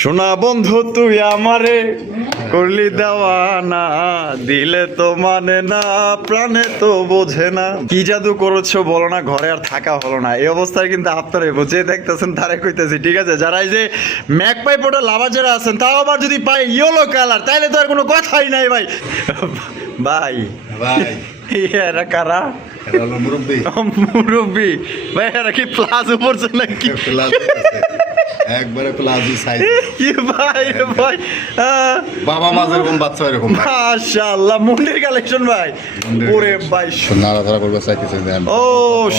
সোনা বন্ধু তুই আমারে করলি দেওয়ানা, দিলে তো মানে না, প্রাণে তো বোঝে না। কি জাদু করেছো বলো না, ঘরে আর থাকা হলো না। এই অবস্থায় কিন্তু আপনারা যে দেখতেছেন তারে কইতেছি, ঠিক আছে? যারা এই যে ম্যাকপাই পোটা লাভার যারা আছেন, তাও আবার যদি পাই ইয়েলো কালার, তাইলে তো আর কোনো কথাই নাই ভাই। ভাই ভাই এরা কারা? এটা হলো মুরব্বি। মুরব্বি ভাই, এরা কি প্লাজো পড়ছে নাকি? একবারে প্লাজো সাইজ। কি ভাই রে ভাই, বাবা মা যেরকম বাচ্চা এরকম ভাই। মাশাআল্লাহ, মুন্ডির কালেকশন ভাই। ওরে ভাই, নাড়াচাড়া করবে চাইতেছে দেন। ও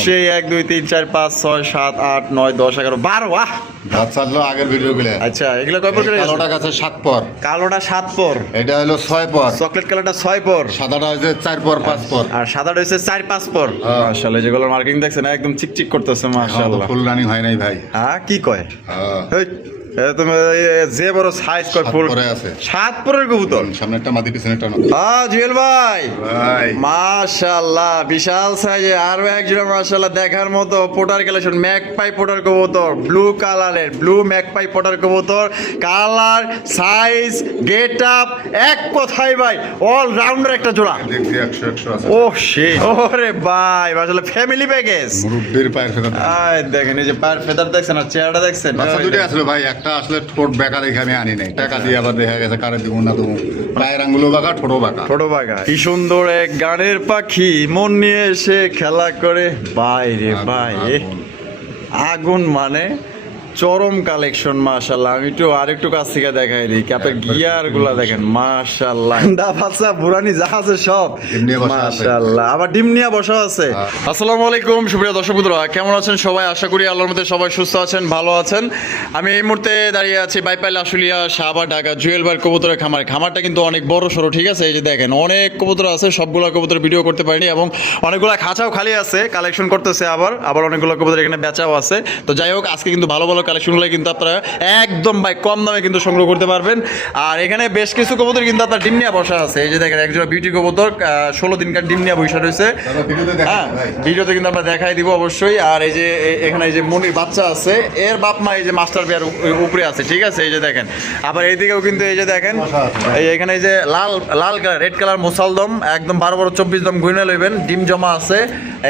সেই 1 2 3 4 5 6 7 8 9 10 11 12। বাহ, বাচ্চা হলো আগের ভিডিও গুলো। আচ্ছা এগুলো কয় পর করে গেছে? কালোটা কাছে 7 পর, কালোটা 7 পর, এটা হলো 6 পর, চকলেট কালারটা 6 পর, সাদাটা হচ্ছে 4 পর 5 পর, আর সাদাটা হচ্ছে 4 5 পর। মাশাআল্লাহ, যেগুলো মার্কিং দেখছেন একদম চিকচিক করতেছে, মাশাআল্লাহ। ফুল রানিং হয় নাই ভাই। হ্যাঁ কি কয়? হ্যাঁ, তুমি যে বড় সাইজ কর ফুল পরে আছে 7 পরের কবুতর। সামনে একটা মাদি পিছনে একটা না। জুয়েল ভাই ভাই মাশাআল্লাহ, বিশাল সাইজে আরো একজোড়া মাশাআল্লাহ দেখার মতো পোটার কালেকশন। ম্যাকপাই পোটার কবুতর, ব্লু কালারের, ব্লু ম্যাকপাই পোটার কবুতর। কালার, সাইজ, গেট আপ, এক কথাই ভাই অল রাউন্ডার একটা জোড়া। দেখছি 100 100 আছে। ও শে, ওরে ভাই মাশাআল্লাহ, ফ্যামিলি প্যাকেজ। মুরব্বির পায়ের ফেদা। আয় দেখেন, এই যে পায়ের ফেদার দেখছেন আর চেহারাটা দেখছেন। বাচ্চা দুটো আসলে ভাই, একটা আসলে ঠোঁট বেকার এখানে আনি নাই, টাকা দিয়ে আবার দেখা গেছে কারে দিব না দেবো। পায়ের আঙ্গুলো বাঁকা, ঠোঁটও বাঁকা। ছোট বাগা, কি সুন্দর এক গানের পাখি মন নিয়ে এসে খেলা করে। বাইরে ভাই আগুন, মানে চরম কালেকশন মাশাআল্লাহ। আমি একটু আরেকটু কাছ থেকে দেখাই দিই, আপনার গিয়ার গুলা দেখেন মাশাআল্লাহ। ডাবাসা বুরানি যা আছে সব ডিম নিয়ে বসা আছে। মাশাআল্লাহ, আবার ডিম নিয়ে বসা আছে। আসসালামু আলাইকুম সুপ্রিয় দর্শক বন্ধুরা, কেমন আছেন সবাই? আশা করি আল্লাহর মধ্যে সবাই সুস্থ আছেন, ভালো আছেন। আমি এই মুহূর্তে দাঁড়িয়ে আছি বাইপাইল আশুলিয়া শাহবাগ ঢাকা জুয়েল ভাইয়ের কবুতরের খামার। খামারটা কিন্তু অনেক বড় সড়ো, ঠিক আছে? এই যে দেখেন অনেক কবুতর আছে, সবগুলো কবুতর ভিডিও করতে পারিনি, এবং অনেকগুলো খাঁচাও খালি আছে, কালেকশন করতেছে। আবার অনেকগুলো কবুতর এখানে বেচাও আছে। তো যাই হোক, আজকে কিন্তু ভালো ভালো কালেকশনগুলো কিন্তু আপনারা একদম ভাই কম দামে কিন্তু সংগ্রহ করতে পারবেন। আর এখানে বেশ কিছু কবুতর কিন্তু আপনার ডিম নিয়ে বসা আছে। এই যে দেখেন একজোড়া বিউটি কবুতর 16 দিনকার ডিম নিয়ে বসা রয়েছে। হ্যাঁ, ভিডিওতে কিন্তু আমরা দেখাই দিব অবশ্যই। আর এই যে এখানে এই যে মনির বাচ্চা আছে, এর বাপ মা এই যে মাস্টার বিয়ার উপরে আছে, ঠিক আছে? এই যে দেখেন, আবার এইদিকেও কিন্তু এই যে দেখেন এখানে এই যে লাল কালার, রেড কালার মুসালদম, একদম 12 24 দম গুইনা লইবেন, ডিম জমা আছে।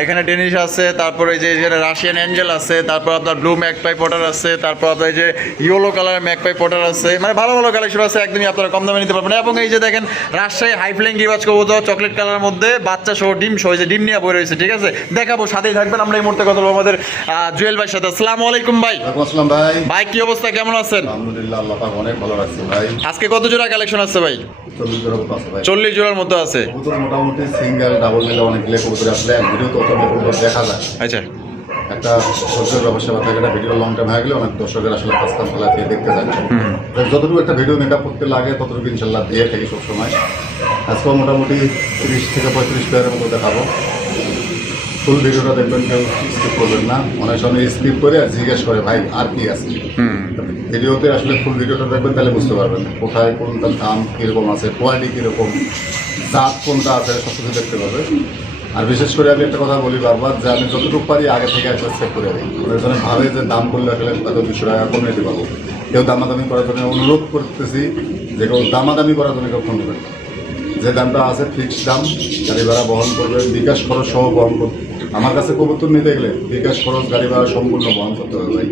এখানে ডেনিশ আছে, তারপরে এই যে রাশিয়ান অ্যাঞ্জেল আছে, তারপর আপনার ব্লু ম্যাকপাই পটার আছে, তারপর আপনার এই যে ইয়েলো কালার ম্যাকপাই পটার আছে। মানে ভালো ভালো কালেকশন আছে, একদমই আপনারা কম দামে নিতে পারবেন। এবং এই যে দেখেন রাজশাহী হাই ফ্লাইং গিরিবাজ কবুতর, চকলেট কালারের মধ্যে বাচ্চা সহ ডিম সহ, যে ডিম নিয়ে বই রয়েছে, ঠিক আছে? দেখাবো, সাথেই থাকবেন। আমরা এই মুহূর্তে কথা বলবো আমাদের জুয়েল ভাইয়ের সাথে। আসসালামু আলাইকুম ভাই। আসসালাম ভাই। ভাই কি অবস্থা, কেমন আছেন? আলহামদুলিল্লাহ, আল্লাহ পাক অনেক ভালো রাখছে ভাই। আজকে কত জোড়া কালেকশন আছে ভাই? 40 জোড়া মতো আছে ভাই। 40 জোড়ার মতো আছে। কবুতর মোটামুটি সিঙ্গেল ডাবল মিলে অনেকগুলো কবুতর আসলে এক ভিডিও তো কবুতর দেখা যায়। আচ্ছা, একটা সহ্যের ব্যবসা বা একটা ভিডিও লং টাইম হয়ে গেলে অনেক দর্শকের আসলে কাস্টম ফেলা দিয়ে দেখতে যায়। যতটুকু একটা ভিডিও মেকআপ করতে লাগে ততটুকু ইনশাল্লাহ দিয়ে থাকি সবসময়। আজকেও মোটামুটি 30 থেকে 35 পেয়ারের মতো দেখাবো। ফুল ভিডিওটা দেখবেন, কেউ স্কিপ করবেন না। অনেক সময় স্কিপ করে আর জিজ্ঞেস করে ভাই আর কি আছে। ভিডিওতে আসলে ফুল ভিডিওটা দেখবেন, তাহলে বুঝতে পারবেন কোথায় কোনটা দাম কীরকম আছে, কোয়ালিটি কীরকম, জাত কোনটা আছে, সব কিছু দেখতে পারবে। আর বিশেষ করে আমি একটা কথা বলি বারবার, যে আমি যতটুকু পারি আগে থেকে একটা চেক করে দিই। ওদের জন্য ভাবে যে দাম করলে আসলে হয়তো 200 টাকা কমে দিতে পারবো। কেউ দামাদামি করার জন্য অনুরোধ করতেছি যে কেউ দামাদামি করার জন্য কেউ ফোন দেবেন। যে দামটা আছে ফিক্সড দাম, গাড়ি ভাড়া বহন করবেন, বিকাশ খরচ সহ বহন করবে। আমার কাছে কবুতর নিতে গেলে বিকাশ খরচ, গাড়ি ভাড়া সম্পূর্ণ বহন করতে হবে ভাই।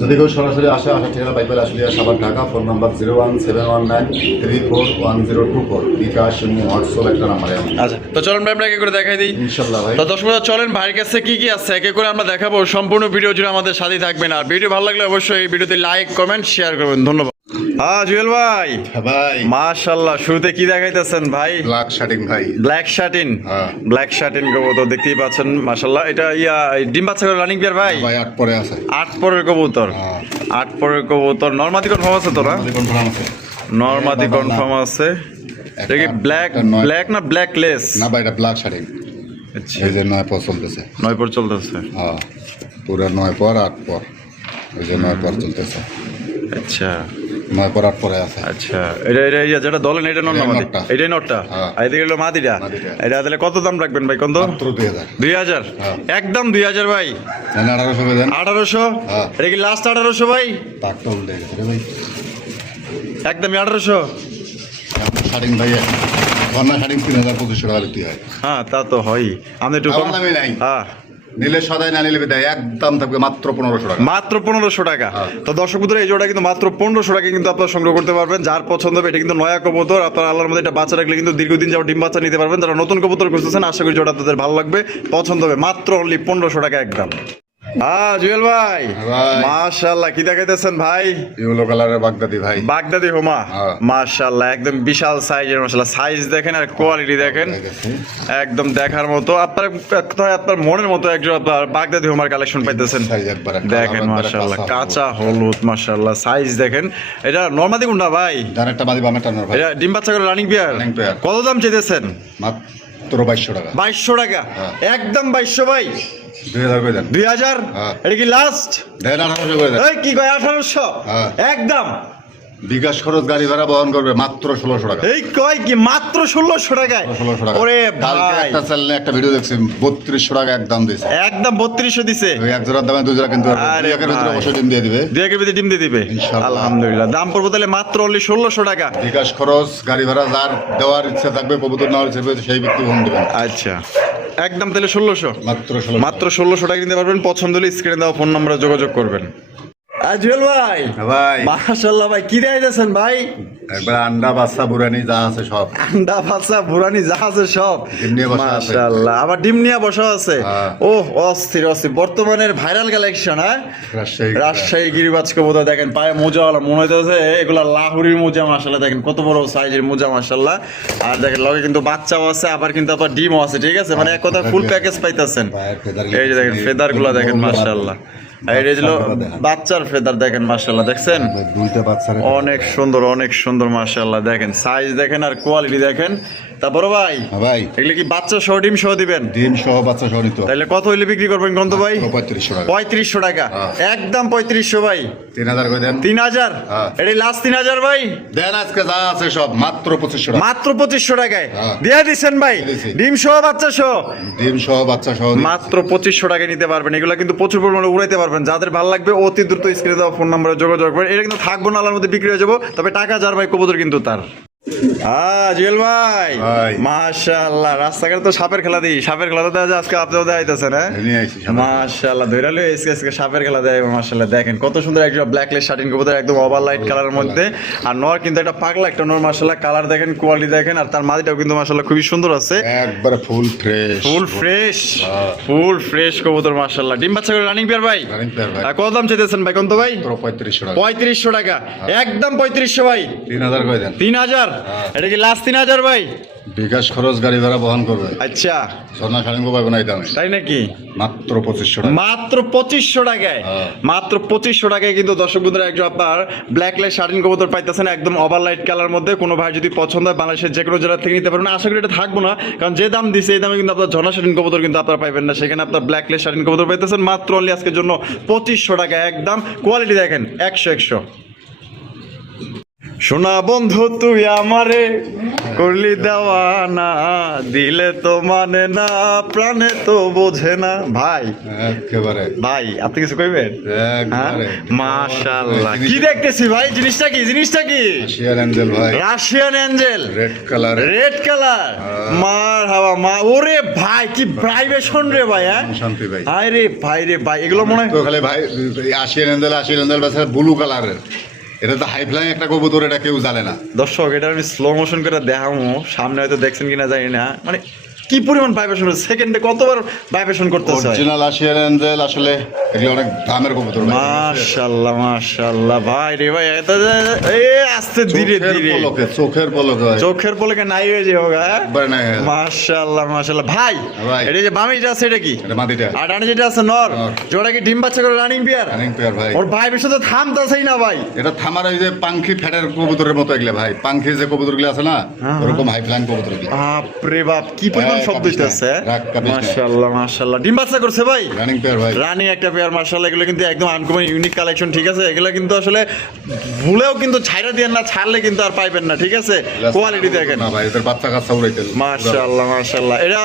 যদি কেউ সরাসরি আসে, আসার ঠিকানা Baipail Ashulia Shahbag Dhaka. Phone number 01719341024। BKash WhatsApp একটা নাম্বারে। আচ্ছা, তো চলুন ভাই আমরা একে করে দেখাই দিই ইনশাল্লাহ ভাই। তো দর্শক বন্ধুরা, চলেন ভাইয়ের কাছে কি কি আছে একে করে আমরা দেখাবো। সম্পূর্ণ ভিডিও জুড়ে আমাদের সাথেই থাকবেন। আর ভিডিও ভালো লাগলে অবশ্যই এই ভিডিওতে লাইক কমেন্ট শেয়ার করবেন। ধন্যবাদ। জুয়েল ভাই ভাই মাশাআল্লাহ, শুরুতে কি দেখাইতেছেন ভাই? ব্ল্যাক শার্টিং ভাই। Black satin. হ্যাঁ। ব্ল্যাক শার্টিন কবুতর দেখতেই পাচ্ছেন মাশাআল্লাহ। এটা ডিম বাচ্চা করে রানিং বিয়ার ভাই? ভাই 8 পরে আছে। 8 পরের কবুতর। 8 পরের কবুতর। নরমাদি কনফার্ম আছে তো না? কনফার্ম আছে। নরমাদি কনফার্ম আছে। এটা কি ব্ল্যাক না ব্ল্যাকলেস? না ভাই, এটা ব্ল্যাক শার্টিং। আচ্ছা, এই যে 9 পর চলতেছে। 9 পর চলতেছে। হ্যাঁ, পুরো 9 পর 8 পর, এই যে 9 পর চলতেছে। আচ্ছা, নয় পরার পরে আছে। আচ্ছা, এটা যেটা দলেন এটা নর না মাদি? নটটা। এটাই নটটা। হ্যাঁ। আর এদিকে হলো মাদিটা। মাদিটা। এটা তাহলে কত দাম রাখবেন ভাই? কত? মাত্র 2000। 2000? হ্যাঁ। একদম 2000 ভাই। 1800 দেন। 1800? হ্যাঁ। এটা কি লাস্ট 1800 ভাই? টাকটা উল্টে গেছে রে ভাই। একদমই 1800? শাড়িং ভাই গন্না শাড়িং 3200 টাকা বিক্রি হয়। হ্যাঁ, তা তো হয়। আমি একটু আমার দামই নাই। হ্যাঁ, নিলে সদাই না নিলে বিদায়, একদম থাকবে মাত্র 1500 টাকা। মাত্র 1500 টাকা। হ্যাঁ। তো দর্শক বন্ধুরা, এই জোড়া কিন্তু মাত্র 1500 টাকা কিন্তু আপনারা সংগ্রহ করতে পারবেন। যার পছন্দ হবে, এটা কিন্তু নয়া কবুতর। আপনার আল্লাহর মধ্যে এটা বাচ্চা রাখলে কিন্তু দীর্ঘদিন যাও ডিম বাচ্চা নিতে পারবেন। যারা নতুন কবুতর খুঁজতেছেন, আশা করি জোড়া তাদের ভালো লাগবে, পছন্দ হবে। মাত্র অনলি 1500 টাকা একদম। জুয়েল ভাই, ভাই। মাশাআল্লাহ, কি দেখাইতেছেন ভাই? ইয়েলো কালারের বাগদাদি ভাই। বাগদাদি হোমা। হ্যাঁ। মাশাআল্লাহ, একদম বিশাল সাইজের। মাশাআল্লাহ, সাইজ দেখেন আর কোয়ালিটি দেখেন, একদম দেখার মতো। আপনার মনের মতো একজন আপনার বাগদাদি হোমার কালেকশন পাইতেছেন। সাইজ একবারে দেখেন মাশাআল্লাহ, কাঁচা হলুদ। মাশাআল্লাহ, সাইজ দেখেন। এটা নরমাদি কোনটা ভাই? যার একটা বাদি বামেটা নর ভাই। এটা ডিম বাচ্চা করে রানিং পেয়ার। Running pair। কত দাম চাইতেছেন? মাত্র 2200 টাকা। 2200 টাকা? হ্যাঁ। একদম 2200 ভাই। 2000 করে দেন। 2000? হ্যাঁ। এটা কি লাস্ট? দেন 1800 করে দেন। এই কি কয় 1800? হ্যাঁ। একদম। বিকাশ খরচ গাড়ি ভাড়া বহন করবে মাত্র 1600 টাকা। এই কয় কি মাত্র 1600 টাকায়? 1600 টাকা। ওরে কালকে ভাই, একটা চ্যানেলে একটা ভিডিও দেখছি 3200 টাকা একদম দিয়েছে। একদম 3200 দিছে। ওই এক জোড়ার দামে দুই জোড়া কিন্তু আরে একের ভিতরে ভাই। অবশ্যই ডিম দিয়ে দিবে। দুই একের ভিতরে ডিম দিয়ে দিবে ইনশাআল্লাহ। আলহামদুলিল্লাহ। দাম পড়বে তাহলে মাত্র অনলি 1600 টাকা। বিকাশ খরচ গাড়ি ভাড়া যার দেওয়ার ইচ্ছা থাকবে, কবুতর নেওয়ার ইচ্ছা থাকবে, সেই ব্যক্তি বহন দেবেন। আচ্ছা, একদম তাহলে 1600? মাত্র 1600। মাত্র 1600 টাকা নিতে পারবেন। পছন্দ হলে স্ক্রিনে দেওয়া ফোন নম্বরে যোগাযোগ করবেন। জুয়েল ভাই, ভাই মাশাআল্লাহ ভাই, কি দেখাইতেছেন ভাই? একবার আন্ডা বাচ্চা বুড়ানি যা আছে সব। আন্ডা ভাষা বুড়ানি যা আছে সব। ডিম নিয়ে বসা আছে। মাশাআল্লাহ, আবার ডিম নিয়ে বসা আছে। হ্যাঁ। ওহ, অস্থির অস্থির। বর্তমানের ভাইরাল কালেকশন। হ্যাঁ, রাজশাহী। রাজশাহী গিরিবাজ কবুতর দেখেন, পায়ে মোজাওয়ালা মনে হইতেছে এগুলা লাহুরির মোজা। মাশাআল্লাহ, দেখেন কত বড় সাইজের মোজা। মাশাআল্লাহ। আর দেখেন লগে কিন্তু বাচ্চাও আছে, আবার কিন্তু আপনার ডিমও আছে। ঠিক আছে, মানে এক কথা ফুল প্যাকেজ পাইতেছেন। পায়ের ফেদার এই যে দেখেন ফেদার গুলা দেখেন, মাশাআল্লাহ। আর এই যে বাচ্চার ফেদার দেখেন, মাশাআল্লাহ, দেখছেন দুইটা বাচ্চার অনেক সুন্দর, অনেক সুন্দর। মাশাআল্লাহ, দেখেন সাইজ দেখেন আর কোয়ালিটি দেখেন। তারপর ভাই, ভাই এগুলো কি বাচ্চা সহ ডিম সহ দিবেন? ডিম সহ বাচ্চা সহ নিত তাহলে কত হইলে বিক্রি করবেন গন্ত ভাই? 3500 টাকা। 3500 টাকা? হ্যাঁ। একদম 3500 ভাই। 3000 করে দেন। 3000? হ্যাঁ। এটাই লাস্ট 3000 ভাই? দেন আজকে যা আছে সব মাত্র 2500 টাকা। মাত্র 2500 টাকায় হ্যাঁ। দিয়ে দিচ্ছেন ভাই? দিয়ে দিছি। ডিম সহ বাচ্চা সহ ডিম সহ বাচ্চা সহ মাত্র 2500 টাকায় নিতে পারবেন। এগুলো কিন্তু প্রচুর পরিমাণে উড়াইতে পারবেন। যাদের ভালো লাগবে অতি দ্রুত স্ক্রিনে দেওয়া ফোন নম্বরে যোগাযোগ করবেন। এটা কিন্তু থাকবো না, আলার মধ্যে বিক্রি হয়ে যাবো। তবে টাকা যার ভাই, কবুতর কিন্তু তার। জুয়েল ভাই, ভাই। মাশাআল্লাহ, রাস্তাঘাটে তো সাপের খেলা দিই। সাপের খেলা তো দেখা যায়, আজকে আপনিও দেখাইতেছেন। হ্যাঁ, নিয়ে আইছি সামনে। মাশাআল্লাহ, ধইরা লই আজকে সাপের খেলা দেয়। মাশাআল্লাহ, দেখেন কত সুন্দর একটা ব্ল্যাক লেস শার্টিন কবুতর, একদম ওভার লাইট কালারের মধ্যে। আর নর কিন্তু একটা পাগলা একটা নর। মাশাআল্লাহ, কালার দেখেন, কোয়ালিটি দেখেন। আর তার মাদিটাও কিন্তু মাশাআল্লাহ খুবই সুন্দর আছে, একবারে ফুল ফ্রেশ। Full fresh. হ্যাঁ। ফুল ফ্রেশ কবুতর। মাশাআল্লাহ, ডিম বাচ্চা করে রানিং পেয়ার ভাই। রানিং পেয়ার ভাই। আর কত দাম চাইতেছেন ভাই কোন তো ভাই? মাত্র 3500 টাকা। 3500 টাকা? একদম 3500 ভাই। 3000 করে দেন। 3000? এটা কি লাস্ট 3000 ভাই? বিকাশ খরচ গাড়ি ভাড়া বহন করবে। আচ্ছা, ঝর্ণা শাড়িং পাবে না এই দামে। তাই নাকি? মাত্র 2500 টাকা। মাত্র 2500 টাকায়? হ্যাঁ। মাত্র 2500 টাকায় কিন্তু দর্শক বন্ধুরা একজন আপনার ব্ল্যাক লাইট শার্টিন কবুতর পাইতেছেন, একদম ওভার লাইট কালার মধ্যে। কোনো ভাই যদি পছন্দ হয় বাংলাদেশের যে কোনো জেলা থেকে নিতে পারবেন। আশা করি এটা থাকবো না, কারণ যে দাম দিছে এই দামে কিন্তু আপনার ঝর্ণা শার্টিন কবুতর কিন্তু আপনারা পাইবেন না। সেখানে আপনার ব্ল্যাক লাইট শার্টিন কবুতর পাইতেছেন মাত্র অনলি আজকের জন্য 2500 টাকা একদম। কোয়ালিটি দেখেন 100। শোনা বন্ধু তুই আমারে করলি দেওয়ানা, দিলে তো মানে না, প্রাণে তো বোঝে না। ভাই, একেবারে ভাই আপনি কিছু কইবেন? একবারে মাশাআল্লাহ, কি দেখতেছি ভাই? জিনিসটা কি? জিনিসটা কি? রাশিয়ান অ্যাঞ্জেল ভাই। Russian Angel, red colour. Red colour. মার হাওয়া মা। ওরে ভাই, কি ভাইবেশন রে ভাই। হ্যাঁ, শান্তি ভাই। আয় রে ভাই রে ভাই, এগুলো মনে হয় তো খালি ভাই রাশিয়ান অ্যাঞ্জেল বাসা ব্লু কালারের। এটা তো হাই ফ্লাইং একটা কবুতর, এটা কেউ জানে না। দর্শক, এটা আমি স্লো মোশন করে দেখাবো, সামনে হয়তো দেখছেন কিনা জানি না। মানে কি পরিমাণ ভাইব্রেশন, সেকেন্ডে কতবার ভাইব্রেশন করতেছে। অরিজিনাল রাশিয়ান অ্যাঞ্জেল আসলে এগুলো অনেক দামের কবুতর ভাই। মাশাআল্লাহ, মাশাআল্লাহ ভাই রে ভাই, এত আস্তে ধীরে ধীরে চোখের পলকে ভাই। চোখের পলকে নাই হয়ে যাবে। একবারে নাই হয়ে যাবে। মাশাআল্লাহ, মাশাআল্লাহ ভাই। ভাই। এটা যে বামে যেটা আছে এটা কি? এটা মাদিটা। আর ডানে যেটা আছে নর। নর। জোড়া কি ডিম বাচ্চা করে রানিং পেয়ার? রানিং পেয়ার ভাই। ওর ভাই বেশি তো থামতাছেই না ভাই। এটা থামার ওই যে পাঙ্খি ফ্যাটের কবুতরের মতো এগুলো ভাই। পাঙ্খি যে কবুতরগুলো আছে না, হ্যাঁ। ওরকম হাই ফ্লাইং কবুতর এগুলো। বাপ রে বাপ, কি পরিমাণ শব্দ হইতেছে রাগ কাপিস না। মাশাআল্লাহ মাশাআল্লাহ ডিম বাচ্চা করছে ভাই রানিং পেয়ার ভাই। রানী একটা পেয়ার মাশাআল্লাহ এগুলো কিন্তু একদম আনকমন ইউনিক কালেকশন ঠিক আছে এগুলো কিন্তু আসলে ভুলেও কিন্তু ছাইরা দিয়ে না ছাড়লে কিন্তু আর পাইবেন না ঠিক আছে কোয়ালিটি দেখেন না ভাই এদের বাচ্চা কাচ্চা উড়াইতে মাশাআল্লাহ মাশাআল্লাহ এটা